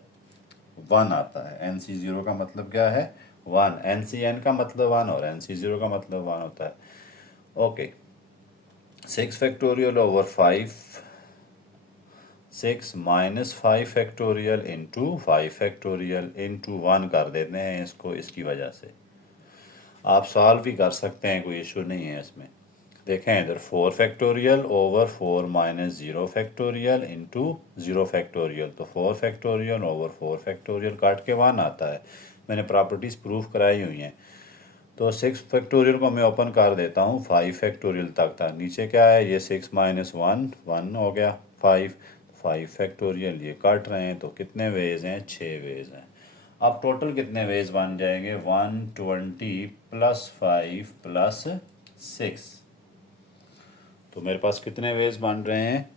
1 आता है। NC0 का मतलब क्या है? 1। NCN का मतलब 1 और NC0 का मतलब 1 होता है। Okay, 6 factorial over 5, 6 minus 5 factorial into 5 factorial into 1 कर देते हैं इसको, इसकी वजह से आप सॉल्व भी कर सकते हैं, कोई इशू नहीं है इसमें। देखें इधर 4 factorial over 4 minus 0 factorial into 0 factorial, तो 4 फैक्टोरियल ओवर 4 फैक्टोरियल काट के 1 आता है। मैंने प्रॉपर्टीज़ प्रूफ कराई हुई हैं। तो 6 फैक्टोरियल को मैं ओपन कर देता हूँ, 5 फैक्टोरियल तक था। नीचे क्या है? ये 6 माइनस 1 1 हो गया 5। 5 फैक्टोरियल ये काट रहे हैं, तो कितने वेज हैं? 6 वेज हैं। अब टोटल कितने वेज बन जाएंगे? 120 प्लस 5 प्लस 6, तो मेरे पास कितने वेज बन रहे हैं?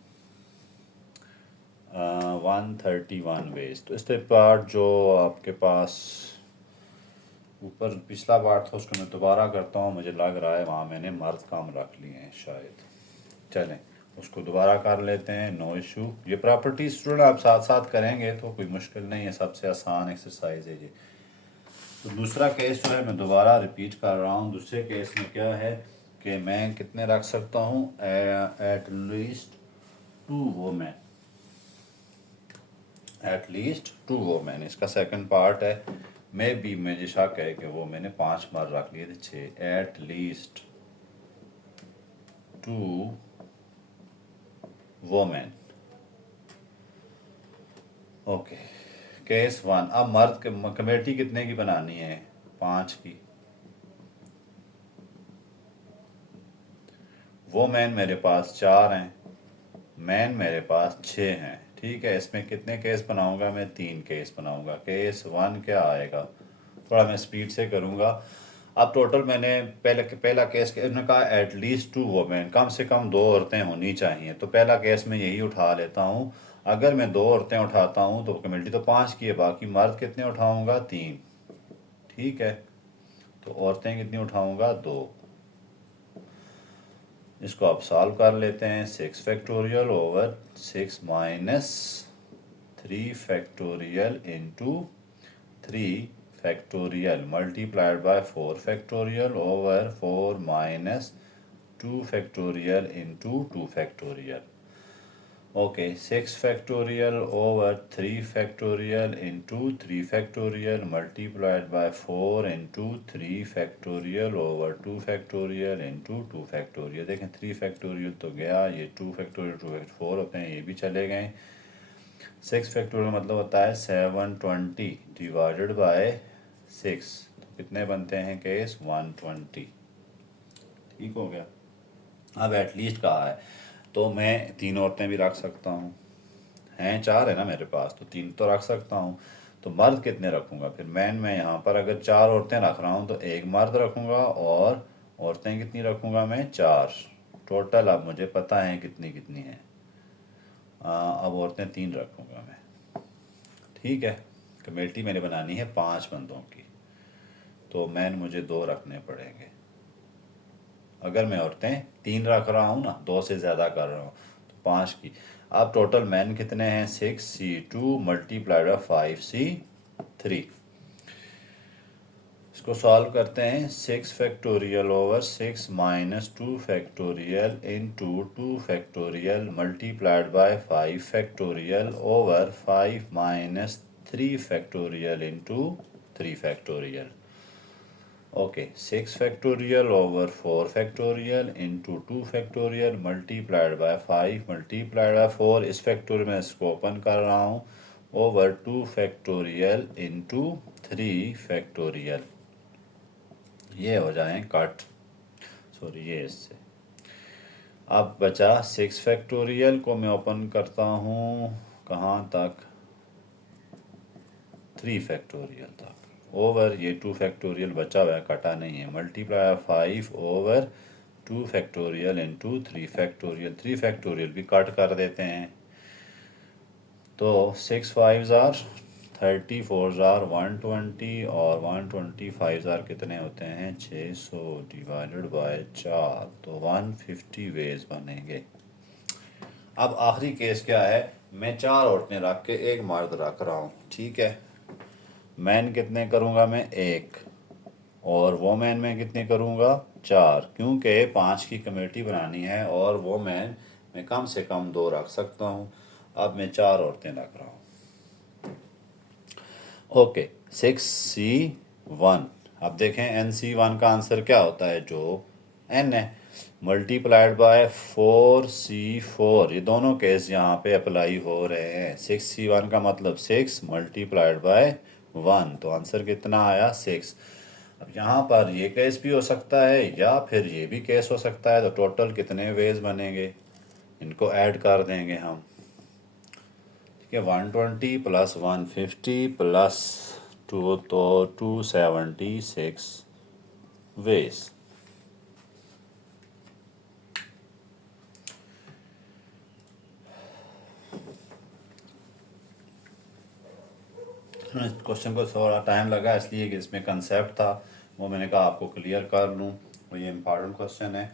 131 वेज। तो इसके पार्ट जो आपके पास ऊपर पिछला पार्ट था उसको मैं दोबारा करता हूँ। मुझे लग रहा है वहाँ मैंने मर्द काम रख लिए हैं शायद। चलें उसको दोबारा कर लेते हैं, नो इशू। ये प्रॉपर्टी स्टूडेंट आप साथ साथ करेंगे तो कोई मुश्किल नहीं है, सबसे आसान एक्सरसाइज है ये। तो दूसरा केस जो है मैं दोबारा रिपीट कर रहा हूँ। दूसरे केस में क्या है कि मैं कितने रख सकता हूँ? At least 2 women, at least 2 women. इसका सेकंड पार्ट है, मैं भी मुझे शक है कि वो मैंने 5 बार रख लिए थे 6। At least 2 women. Okay, case 1। अब मर्द कमेटी कितने की बनानी है? 5 की। वो मैन मेरे पास 4 हैं, मैन मेरे पास 6 हैं। ठीक है, इसमें कितने केस बनाऊंगा मैं? 3 केस बनाऊंगा। केस 1 क्या आएगा? थोड़ा मैं स्पीड से करूंगा। अब टोटल मैंने पहला केस ने कहा एटलीस्ट 2 वोमेन, कम से कम 2 औरतें होनी चाहिए। तो पहला केस मैं यही उठा लेता हूँ। अगर मैं 2 औरतें उठाता हूँ तो कमेटी तो 5 की है, बाकी मर्द कितने उठाऊंगा? 3। ठीक है, तो औरतें कितनी उठाऊंगा? 2। इसको आप सॉल्व कर लेते हैं। 6 factorial over 6 minus 3 factorial into 3 factorial multiplied by 4 factorial over 4 minus 2 factorial into 2 factorial. Okay, 6 factorial over 3 factorial into 3 factorial multiplied by 4 into 3 factorial over 2 factorial into 2 factorial. देखें 3 फैक्टोरियल तो गया, ये 2 फैक्टोरियल 2 फैक्टोरियल 4 होते हैं, ये भी चले गए। 6 फैक्टोरियल मतलब होता है 720 डिवाइडेड बाय 6, तो कितने बनते हैं केस? 120। ठीक हो गया। अब एटलीस्ट कहा है तो मैं 3 औरतें भी रख सकता हूँ, हैं 4 है ना मेरे पास, तो 3 तो रख सकता हूँ। तो मर्द कितने रखूँगा फिर? मैं यहाँ पर अगर 4 औरतें रख रहा हूँ तो 1 मर्द रखूँगा और औरतें कितनी रखूँगा मैं? 4। टोटल अब मुझे पता है कितनी कितनी है। अब औरतें 3 रखूँगा मैं। ठीक है, कमेटी मैंने बनानी है 5 बंदों की, तो मैन मुझे 2 रखने पड़ेंगे। अगर मैं औरतें 3 रख रहा हूँ ना, 2 से ज़्यादा कर रहा हूँ, तो 5 की। अब टोटल मैन कितने हैं? 6C2 multiplied by 5C3। इसको सॉल्व करते हैं। 6 factorial over 6 minus 2 factorial into 2 factorial multiplied by 5 factorial over 5 minus 3 factorial into 3 factorial. Okay, 6 factorial over 4 factorial into 2 factorial multiplied by 5 multiplied by 4, इस factorial में इसको open कर रहा हूँ, over 2 factorial into 3 factorial. ये हो जाए कट, सॉरी ये इससे। अब बचा 6 फैक्टोरियल को मैं ओपन करता हूँ कहाँ तक? 3 फैक्टोरियल तक, ओवर ये 2 फैक्टोरियल बचा हुआ है, कटा नहीं है, multiply 5 over 2 factorial into 3 factorial. 3 factorial भी कट कर देते हैं, तो 6 5 ज़ार 30, 4 ज़ार 120 और 125 ज़ार कितने होते हैं? 600 डिवाइडेड बाय 4, तो 150 वेज बनेंगे। अब आखिरी केस क्या है? मैं 4 औरतें रख के 1 मर्द रख रहा हूँ। ठीक है, मैन कितने करूँगा मैं? 1, और वो मैन मैं कितने करूँगा? 4, क्योंकि 5 की कमेटी बनानी है और वो मैन मैं कम से कम 2 रख सकता हूँ। अब मैं 4 औरतें रख रहा हूँ। Okay, 6C1। अब देखें NC1 का आंसर क्या होता है? जो N है, मल्टीप्लाइड बाय 4C4। ये दोनों केस यहाँ पे अप्लाई हो रहे हैं। 6C1 का मतलब 6 मल्टीप्लाइड बाय 1, तो आंसर कितना आया? 6। अब यहाँ पर ये केस भी हो सकता है या फिर ये भी केस हो सकता है, तो टोटल कितने वेज बनेंगे? इनको ऐड कर देंगे हम। ठीक है, 120 प्लस 150 प्लस 2, तो 276 वेज। इस क्वेश्चन को थोड़ा टाइम लगा इसलिए कि इसमें कंसेप्ट था, वो मैंने कहा आपको क्लियर कर लूँ, और ये इम्पॉर्टेंट क्वेश्चन है।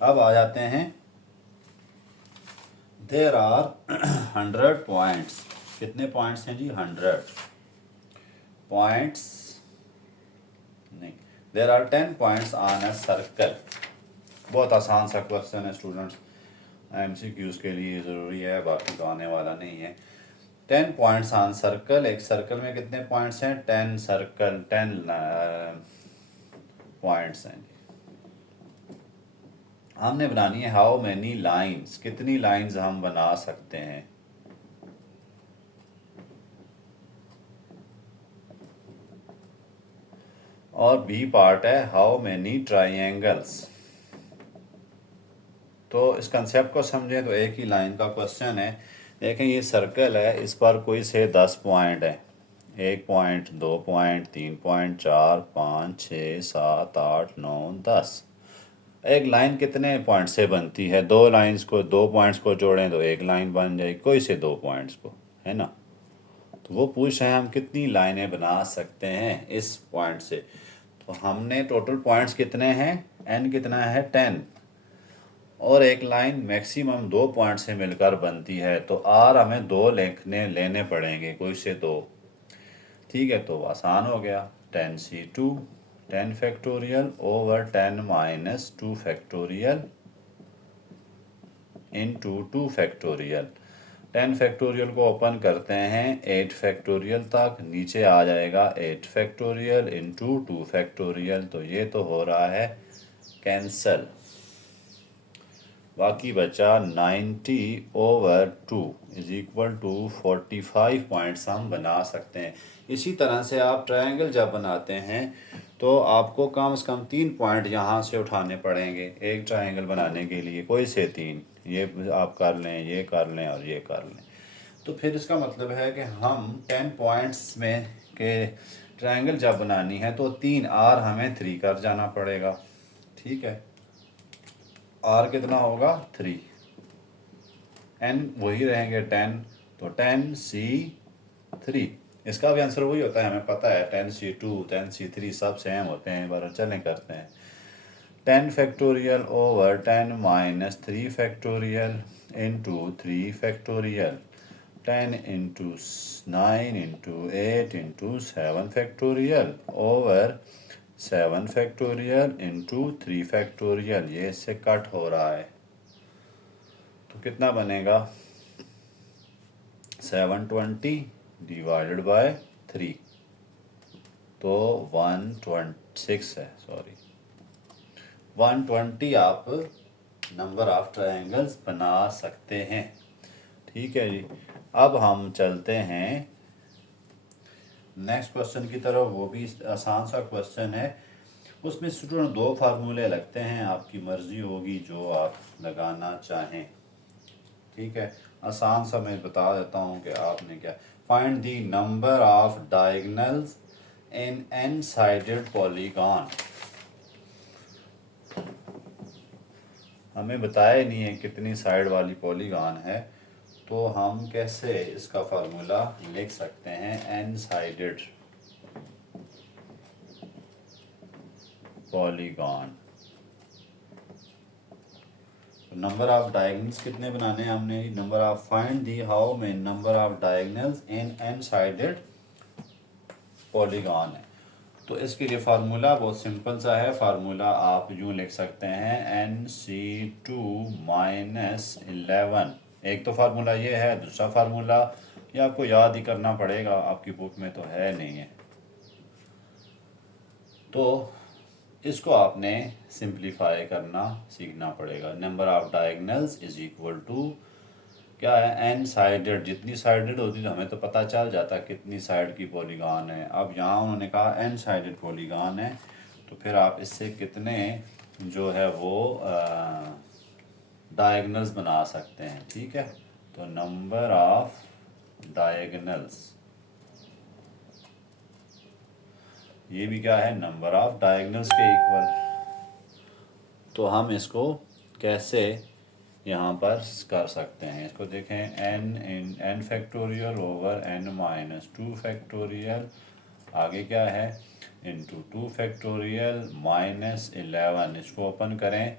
अब आ जाते हैं, देर आर 100 पॉइंट्स। कितने पॉइंट्स हैं जी? 100 पॉइंट्स नहीं, there are 10 points on a circle. बहुत आसान सा क्वेश्चन है स्टूडेंट्स, MCQs के लिए ज़रूरी है, बाकी तो आने वाला नहीं है। 10 पॉइंट्स ऑन सर्कल। एक सर्कल में कितने पॉइंट्स हैं? 10 सर्कल 10 पॉइंट्स हैं। हमने बनानी है हाउ मैनी लाइंस, कितनी लाइंस हम बना सकते हैं। और बी पार्ट है हाउ मैनी ट्राइंगल्स। तो इस कंसेप्ट को समझें तो एक ही लाइन का क्वेश्चन है। देखें ये सर्कल है, इस पर कोई से 10 पॉइंट है, 1 पॉइंट, 2 पॉइंट, 3 पॉइंट, 4, 5, 6, 7, 8, 9, 10। एक लाइन कितने पॉइंट से बनती है? दो लाइंस को, दो पॉइंट्स को जोड़ें तो एक लाइन बन जाएगी, कोई से दो पॉइंट्स को, है ना। तो वो पूछ रहे हैं हम कितनी लाइनें बना सकते हैं इस पॉइंट से। तो हमने टोटल पॉइंट्स कितने हैं, n कितना है 10, और एक लाइन मैक्सिमम दो पॉइंट से मिलकर बनती है, तो r हमें दो लेने पड़ेंगे, कोई से दो। ठीक है, तो आसान हो गया, 10c2 10 factorial over 10 minus 2 factorial into 2 factorial. 10 factorial को ओपन करते हैं 8 फैक्टोरियल तक, नीचे आ जाएगा 8 फैक्टोरियल इंटू 2 फैक्टोरियल, तो ये तो हो रहा है कैंसल। बाकी बचा 90 over 2 is equal to 45 points हम बना सकते हैं। इसी तरह से आप ट्रायंगल जब बनाते हैं तो आपको कम से कम 3 पॉइंट यहाँ से उठाने पड़ेंगे एक ट्रायंगल बनाने के लिए, कोई से 3, ये आप कर लें, ये कर लें और ये कर लें। तो फिर इसका मतलब है कि हम 10 पॉइंट्स में के ट्रायंगल जब बनानी है तो 3 r हमें 3 कर जाना पड़ेगा। ठीक है, r कितना होगा 3, n वही रहेंगे 10, तो 10c3। इसका भी आंसर वही होता है, हमें पता है 10c2 10c3 सब सेम होते हैं, बार चलें करते हैं। 10 factorial over 10 minus 3 factorial into 3 factorial, 10 into 9 into 8 into 7 factorial over 7 factorial into 3 factorial. ये इससे कट हो रहा है, तो कितना बनेगा 720 डिवाइडेड बाय 3, तो 126 है, सॉरी 120 आप नंबर ऑफ ट्रायंगल्स बना सकते हैं। ठीक है जी, अब हम चलते हैं नेक्स्ट क्वेश्चन की तरफ। वो भी आसान सा क्वेश्चन है, उसमें स्टूडेंट दो फार्मूले लगते हैं, आपकी मर्जी होगी जो आप लगाना चाहें। ठीक है, आसान सा मैं बता देता हूँ कि आपने क्या, find the number of diagonals in N sided polygon. हमें बताया नहीं है कितनी साइड वाली पॉलीगॉन है, तो हम कैसे इसका फार्मूला लिख सकते हैं, N sided polygon. Number of diagonals कितने बनाने हैं हमने, number of, find the how many number of diagonals in N sided polygon है। तो इसके लिए फार्मूला बहुत सिंपल सा है, फार्मूला आप यूँ लिख सकते हैं NC2 माइनस 11। एक तो फार्मूला ये है, दूसरा फार्मूला ये आपको याद ही करना पड़ेगा, आपकी बुक में तो है नहीं है, तो इसको आपने सिंप्लीफाई करना सीखना पड़ेगा। Number of diagonals is equal to क्या है, एन साइडेड, जितनी साइडेड होती तो हमें तो पता चल जाता कितनी साइड की पॉलीगॉन है। अब यहाँ उन्होंने कहा एन साइडेड पॉलीगॉन है, तो फिर आप इससे कितने जो है वो डायगोनल्स बना सकते हैं। ठीक है, तो नंबर ऑफ डायगोनल्स, ये भी क्या है, नंबर ऑफ डायगोनल्स के इक्वल। तो हम इसको कैसे यहाँ पर कर सकते हैं, इसको देखें, N factorial over N minus 2 factorial, आगे क्या है इंटू 2 फैक्टोरियल माइनस 11। इसको ओपन करें,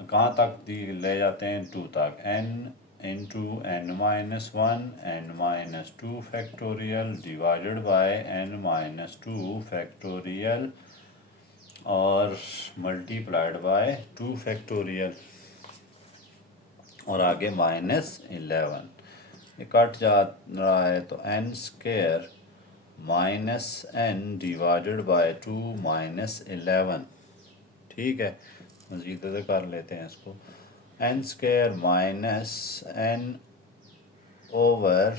कहाँ तक ले जाते हैं 2 तक, N into N minus 1 N minus 2 factorial divided by N minus 2 factorial और मल्टीप्लाइड बाय 2 फैक्टोरियल, और आगे माइनस 11। ये कट जा रहा है, तो N square minus N divided by 2 minus 11। ठीक है, मज़ीद से कर लेते हैं इसको, N square minus N over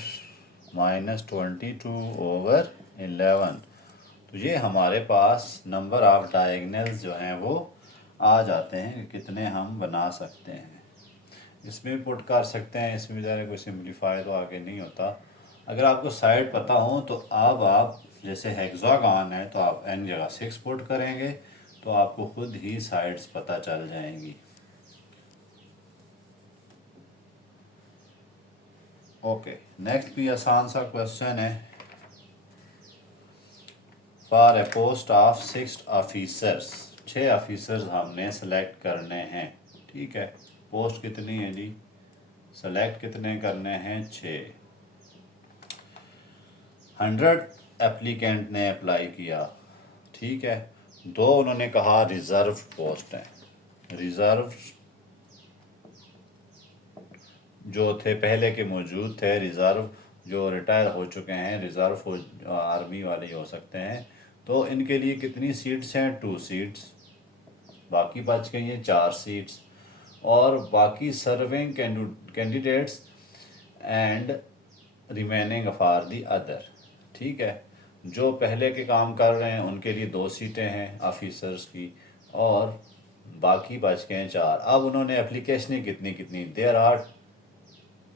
minus 22 over 11। तो ये हमारे पास नंबर ऑफ डायगोनल्स जो हैं वो आ जाते हैं कि कितने हम बना सकते हैं। इसमें भी पुट कर सकते हैं, इसमें भी ज़्यादा कोई सिंप्लीफाई तो आगे नहीं होता। अगर आपको साइड पता हो तो अब आप जैसे हेक्सागन है तो आप n जगह 6 पुट करेंगे, तो आपको खुद ही साइड्स पता चल जाएंगी। ओके, नेक्स्ट भी आसान सा क्वेश्चन है। For a post of 6 officers, 6 officers हमने सेलेक्ट करने हैं। ठीक है, पोस्ट कितनी है जी, सेलेक्ट कितने करने हैं, 6। 100 एप्लीकेंट ने अप्लाई किया। ठीक है, 2 उन्होंने कहा रिजर्व पोस्ट है। रिजर्व जो थे पहले के मौजूद थे, रिजर्व जो रिटायर हो चुके हैं, रिजर्व आर्मी वाले हो सकते हैं, तो इनके लिए कितनी सीट्स हैं, 2 सीट्स। बाकी बच गई हैं 4 सीट्स। और बाकी serving candidates and remaining for the other. ठीक है, जो पहले के काम कर रहे हैं उनके लिए 2 सीटें हैं ऑफिसर्स की, और बाकी बच गए हैं 4। अब उन्होंने एप्लीकेशनें कितनी कितनी, देयर आर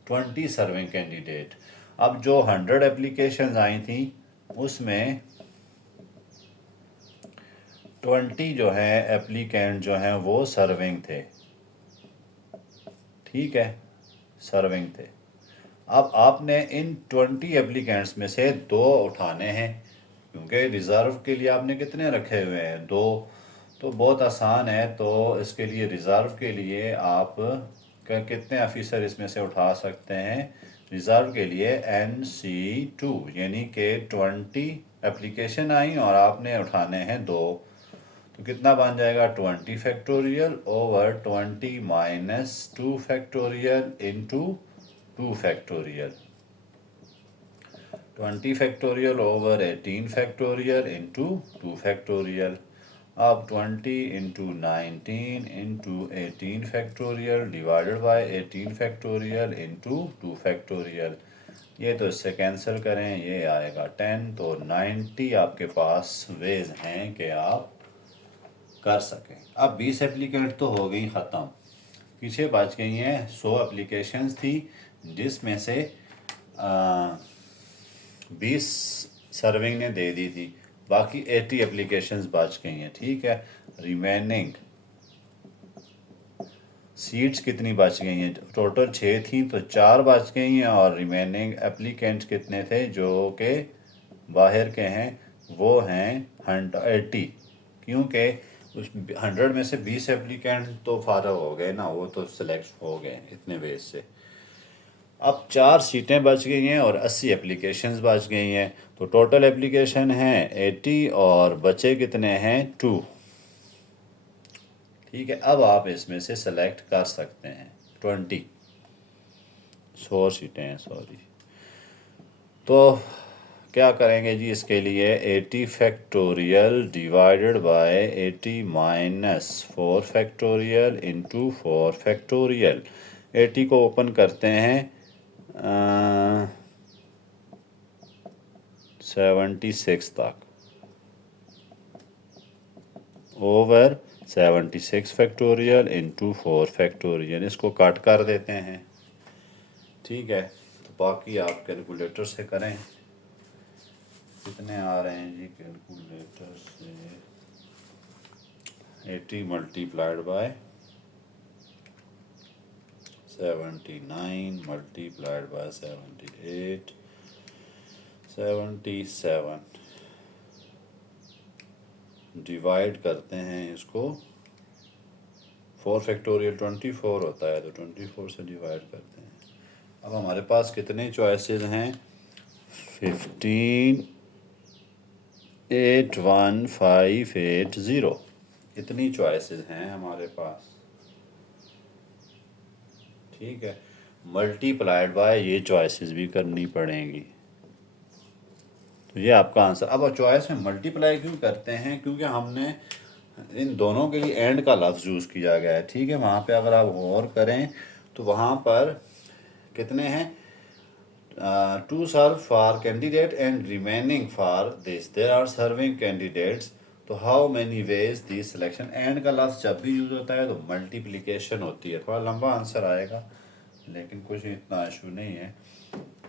20 सर्विंग कैंडिडेट। अब जो 100 एप्लीकेशन आई थी उसमें 20 जो है एप्लीकेंट जो हैं वो सर्विंग थे। ठीक है, सर्विंग थे। अब आपने इन 20 एप्लीकेंट्स में से 2 उठाने हैं, क्योंकि रिज़र्व के लिए आपने कितने रखे हुए हैं, 2। तो बहुत आसान है। तो इसके लिए रिज़र्व के लिए आप कितने ऑफिसर इसमें से उठा सकते हैं, रिज़र्व के लिए NC2, यानी कि 20 एप्लीकेशन आई और आपने उठाने हैं 2। तो कितना बन जाएगा, 20 factorial over 20 minus 2 factorial into 2 factorial. 20 factorial over 18 factorial into 2 factorial. अब 20 into 19 into 18 factorial divided bye 18 factorial into 2 factorial. ये तो इससे कैंसिल करें, ये आएगा 10। तो 90 आपके पास वेज हैं कि आप कर सकें। अब 20 एप्लीकेंट तो हो गई ख़त्म, पीछे बच गई हैं 100 एप्लीकेशंस थी, जिसमें से 20 सर्विंग ने दे दी थी, बाकी 80 एप्लीकेशंस बच गई हैं। ठीक है, रिमेनिंग सीट्स कितनी बच गई हैं, टोटल 6 थी तो 4 बच गई हैं, और रिमेनिंग एप्लीकेंट्स कितने थे जो कि बाहर के हैं, वो हैं 180। क्योंकि उस 100 में से 20 एप्लीकेंट तो फारग हो गए ना, वो तो सिलेक्ट हो गए इतने बेस से। अब 4 सीटें बच गई हैं और 80 एप्लीकेशंस बच गई हैं, तो टोटल एप्लीकेशन हैं 80 और बचे कितने हैं, 2। ठीक है, अब आप इसमें से सेलेक्ट कर सकते हैं 20। 100 सीटें हैं, सॉरी। तो क्या करेंगे जी, इसके लिए 80 factorial divided bye 80 minus 4 factorial into 4 factorial. 80 को ओपन करते हैं 76 तक, ओवर 76 फैक्टोरियल इंटू 4 फैक्टोरियल। इसको कट कर देते हैं। ठीक है, तो बाकी आप कैलकुलेटर से करें। कितने आ रहे हैं जी कैलकुलेटर से, 80 multiplied by 79 multiplied by 78, 77 divide करते हैं इसको, 4 फैक्टोरियल 24 होता है, तो 24 से डिवाइड करते हैं। अब हमारे पास कितने चॉइसेस हैं, 15 8 1 5 8 0, इतनी चॉइसेस हैं हमारे पास। ठीक है, मल्टीप्लाइड बाय ये चॉइसेस भी करनी पड़ेंगी। तो ये आपका आंसर। अब चॉइस में मल्टीप्लाई क्यों करते हैं, क्योंकि हमने इन दोनों के लिए एंड का लफ्ज़ यूज़ किया गया है। ठीक है, वहाँ पे अगर आप गौर करें तो वहाँ पर कितने हैं, to serve for candidate and remaining for this, there are serving candidates. तो how many ways this selection, and का लफ्ज़ जब भी यूज़ होता है तो मल्टीप्लिकेशन होती है। थोड़ा लंबा आंसर आएगा लेकिन कुछ इतना इशू नहीं है।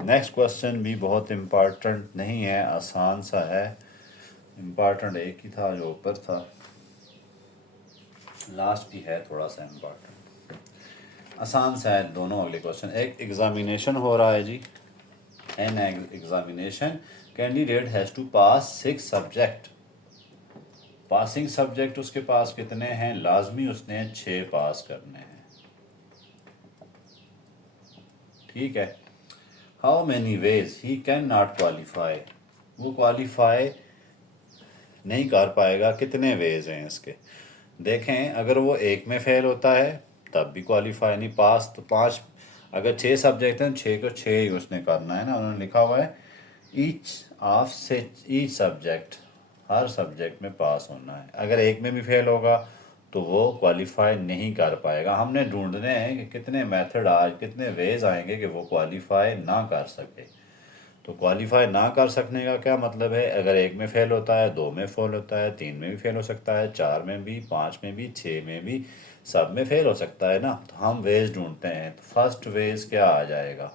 नेक्स्ट क्वेश्चन भी बहुत इम्पॉर्टेंट नहीं है, आसान सा है। इम्पॉर्टेंट एक ही था जो ऊपर था। लास्ट भी है थोड़ा सा इम्पोर्टेंट, आसान सा है दोनों। अगले क्वेश्चन, एक एग्जामिनेशन हो रहा है जी, an examination, candidate has to pass 6 subject. Passing subject उसके पास कितने हैं, लाजमी उसने 6 पास करने हैं, ठीक है। How many veg he can not qualify, वो क्वालिफाई नहीं कर पाएगा, कितने वेज हैं इसके। देखें, अगर वो एक में फेल होता है तब भी क्वालिफाई नहीं, पास तो 5, अगर 6 सब्जेक्ट हैं 6 को 6 ही उसने करना है ना, उन्होंने लिखा हुआ है ईच ऑफ से ईच सब्जेक्ट, हर सब्जेक्ट में पास होना है। अगर एक में भी फेल होगा तो वो क्वालिफाई नहीं कर पाएगा। हमने ढूंढने हैं कि कितने मेथड आज, कितने वेज आएंगे कि वो क्वालिफाई ना कर सके। तो क्वालिफाई ना कर सकने का क्या मतलब है, अगर एक में फेल होता है, 2 में फेल होता है, 3 में भी फेल हो सकता है, 4 में भी, 5 में भी, 6 में भी, सब में फेल हो सकता है ना। तो हम वेज ढूंढते हैं, तो फर्स्ट वेज क्या आ जाएगा,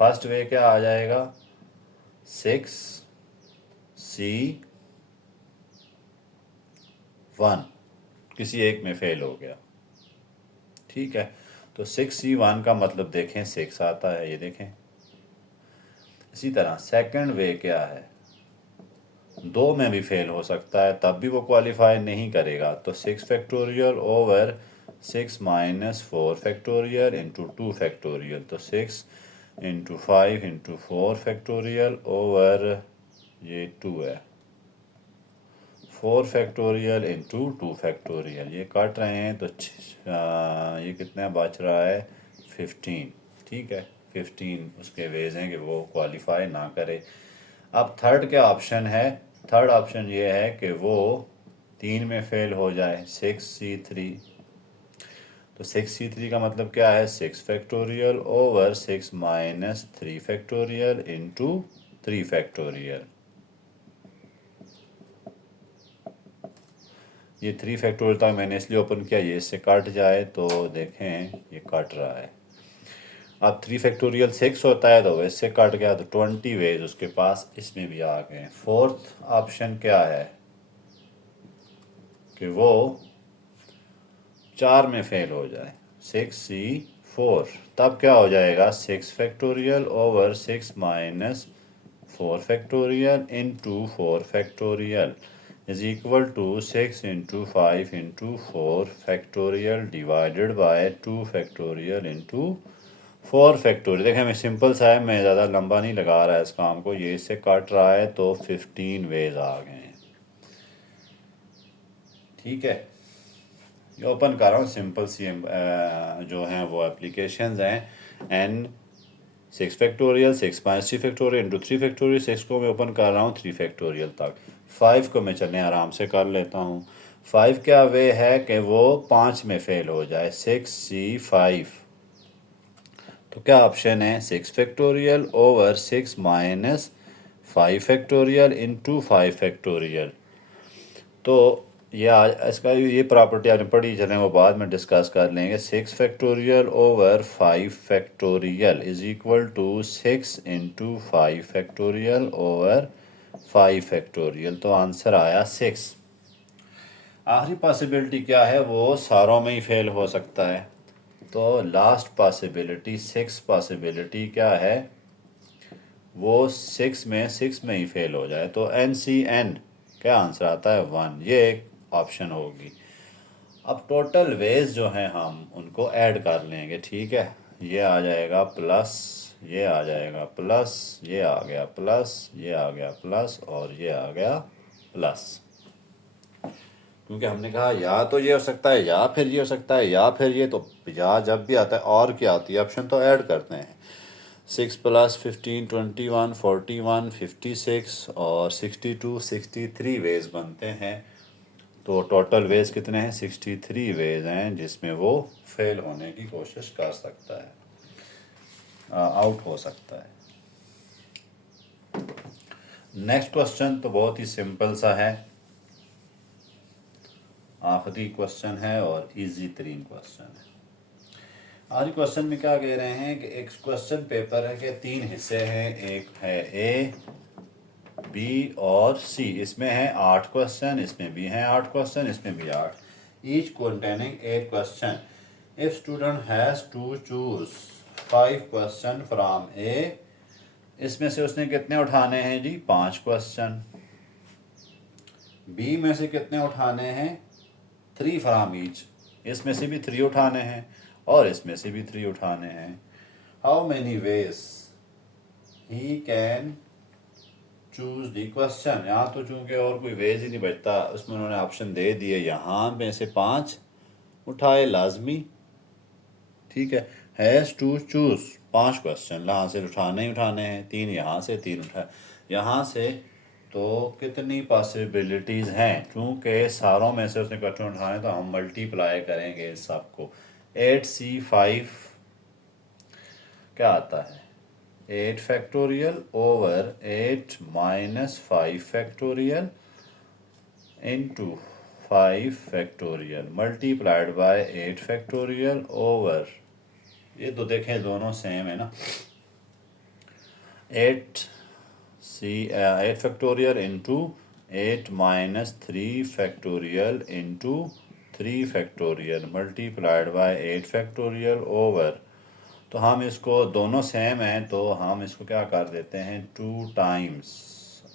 फर्स्ट वे क्या आ जाएगा, 6C1, किसी एक में फेल हो गया, ठीक है। तो 6C1 का मतलब देखें 6 आता है, ये देखें। इसी तरह सेकंड वे क्या है, 2 में भी फेल हो सकता है तब भी वो क्वालिफाई नहीं करेगा। तो 6 factorial over 6 minus 4 factorial into 2 factorial, तो 6 इंटू 5 इंटू 4 फैक्टोरियल ओवर ये 2 है, 4 फैक्टोरियल इंटू 2 फैक्टोरियल, ये काट रहे हैं तो ये कितना बच रहा है 15, ठीक है। 15 उसके वेज हैं कि वो क्वालिफाई ना करे। अब थर्ड क्या ऑप्शन है, थर्ड ऑप्शन ये है कि वो 3 में फेल हो जाए, 6C3। तो 6C3 का मतलब क्या है, 6 factorial over 6 minus 3 factorial into 3 factorial. ये 3 फैक्टोरियल तक मैंने इसलिए ओपन किया, ये इससे कट जाए, तो देखें ये कट रहा है। अब 3 फैक्टोरियल 6 होता है तो वैसे कट गया, तो 20 वेज उसके पास इसमें भी आ गए। फोर्थ ऑप्शन क्या है कि वो 4 में फेल हो जाए, 6C4, तब क्या हो जाएगा, 6 factorial over 6 minus 4 factorial into 4 factorial is equal to 6 into 5 into 4 factorial divided by 2 factorial into 4 factorial. देखें, मैं सिंपल सा है, मैं ज़्यादा लंबा नहीं लगा रहा है इस काम को, ये इससे कट रहा है तो 15 वेज आ गए हैं, ठीक है। ये ओपन कर रहा हूँ, सिंपल सी जो हैं वो एप्लीकेशंस हैं, N 6 factorial 6 minus 3 factorial into 3 factorial, 6 को मैं ओपन कर रहा हूँ 3 फैक्टोरियल तक। 5 को मैं चलने आराम से कर लेता हूँ। 5 क्या वे है कि वो 5 में फेल हो जाए, 6C5। तो क्या ऑप्शन है, 6 factorial over 6 minus 5 factorial into 5 factorial. तो ये इसका ये प्रॉपर्टी आपने पढ़ी, चलें वो बाद में डिस्कस कर लेंगे। 6 factorial over 5 factorial is equal to 6 into 5 factorial over 5 factorial, तो आंसर आया 6। आखिरी पॉसिबिलिटी क्या है, वो सारों में ही फेल हो सकता है। तो लास्ट पॉसिबिलिटी 6 पॉसिबिलिटी क्या है, वो 6 में ही फेल हो जाए, तो NCN क्या आंसर आता है 1, ये एक ऑप्शन होगी। अब टोटल वेज जो हैं हम उनको ऐड कर लेंगे, ठीक है। ये आ जाएगा प्लस, ये आ जाएगा प्लस, ये आ गया प्लस, ये आ गया प्लस और ये आ गया प्लस, क्योंकि हमने कहा या तो ये हो सकता है या फिर ये हो सकता है या फिर ये, तो या जब भी आता है और क्या आती है ऑप्शन तो ऐड करते हैं। 6 प्लस 15 21 41 56 और 62 63 वेज बनते हैं। तो टोटल वेज कितने हैं, 63 वेज हैं जिसमें वो फेल होने की कोशिश कर सकता है, आउट हो सकता है। नेक्स्ट क्वेश्चन तो बहुत ही सिंपल सा है, आखिरी क्वेश्चन है और इजी तरीन क्वेश्चन है। आखिरी क्वेश्चन में क्या कह रहे हैं कि एक क्वेश्चन पेपर है कि 3 हिस्से हैं, एक है ए, बी और सी। इसमें है 8 क्वेश्चन, इसमें भी हैं 8 क्वेश्चन, इसमें भी 8। each containing 8 question. If student has to choose 5 question from A, इसमें से उसने कितने उठाने हैं जी? 5 क्वेश्चन। बी में से कितने उठाने हैं? 3 फ्रॉम ईच, इसमें से भी 3 उठाने हैं और इसमें से भी 3 उठाने हैं। How many ways he can choose the question. यहाँ तो चूंकि और कोई वेज ही नहीं बचता, उसमें उन्होंने ऑप्शन दे दिए, यहाँ में से 5 उठाए लाजमी। ठीक है, हैज़ टू चूज 5 क्वेश्चन, यहाँ से उठाने ही उठाने हैं, 3 यहाँ से 3 उठाए यहाँ से। तो कितनी पॉसिबिलिटीज़ हैं? चूँकि सारों में से उसने क्वेश्चन उठाने, तो हम मल्टीप्लाई करेंगे इस सबको। 8C5 क्या आता है? 8 factorial over 8 minus 5 factorial into 5 factorial multiplied by 8 factorial over, ये तो देखें दोनों सेम है ना, 8 factorial into 8 minus 3 factorial into 3 factorial multiplied by 8 factorial over. तो हम इसको, दोनों सेम हैं तो हम इसको क्या कर देते हैं? 2 टाइम्स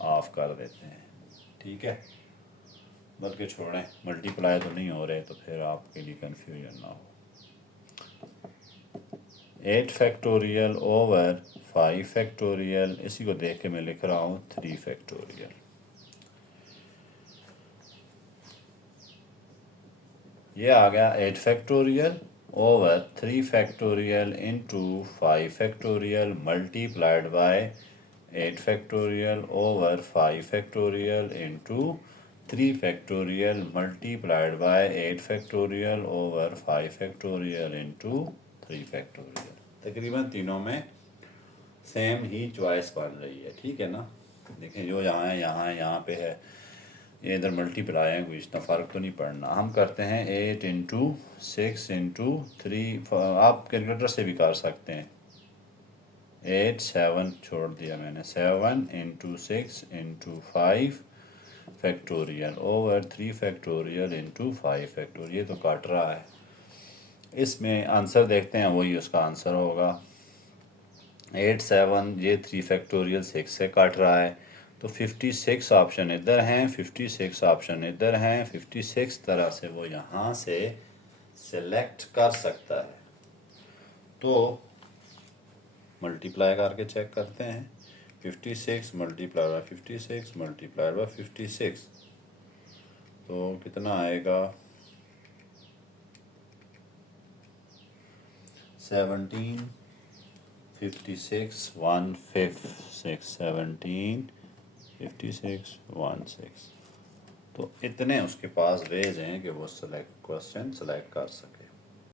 ऑफ कर देते हैं। ठीक है, बल्कि छोड़ें, मल्टीप्लाई तो नहीं हो रहे तो फिर आपके लिए कन्फ्यूजन ना हो। 8 फैक्टोरियल ओवर 5 फैक्टोरियल, इसी को देख के मैं लिख रहा हूँ 3 फैक्टोरियल। ये आ गया 8 factorial over 3 factorial into 5 factorial multiplied by 8 factorial over 5 factorial into 3 factorial multiplied by 8 factorial over 5 factorial into 3 factorial. तकरीबन तीनों में सेम ही चॉइस बन रही है। ठीक है ना, देखें जो यहाँ है यहाँ है, यहाँ पे है, ये इधर मल्टीप्लाई है, कोई इतना फ़र्क तो नहीं पड़ना। हम करते हैं 8 इंटू 6 इंटू 3, आप कैलकुलेटर से भी कर सकते हैं। 8 7 छोड़ दिया मैंने, 7 into 6 into 5 factorial over 3 factorial into 5 factorial. ये तो काट रहा है, इसमें आंसर देखते हैं, वही उसका आंसर होगा। 8 7, ये 3 फैक्टोरियल 6 से काट रहा है, तो 56 ऑप्शन इधर हैं, 56 ऑप्शन इधर हैं, 56 तरह से वो यहाँ से सिलेक्ट कर सकता है। तो मल्टीप्लाई करके चेक करते हैं, 56 मल्टीप्लाई बाय 56 मल्टीप्लाई बाय 56, तो कितना आएगा? 17 56 1 5 6 17 56 1 6। तो इतने उसके पास वेज हैं कि वो क्वेश्चन सेलेक्ट कर सके।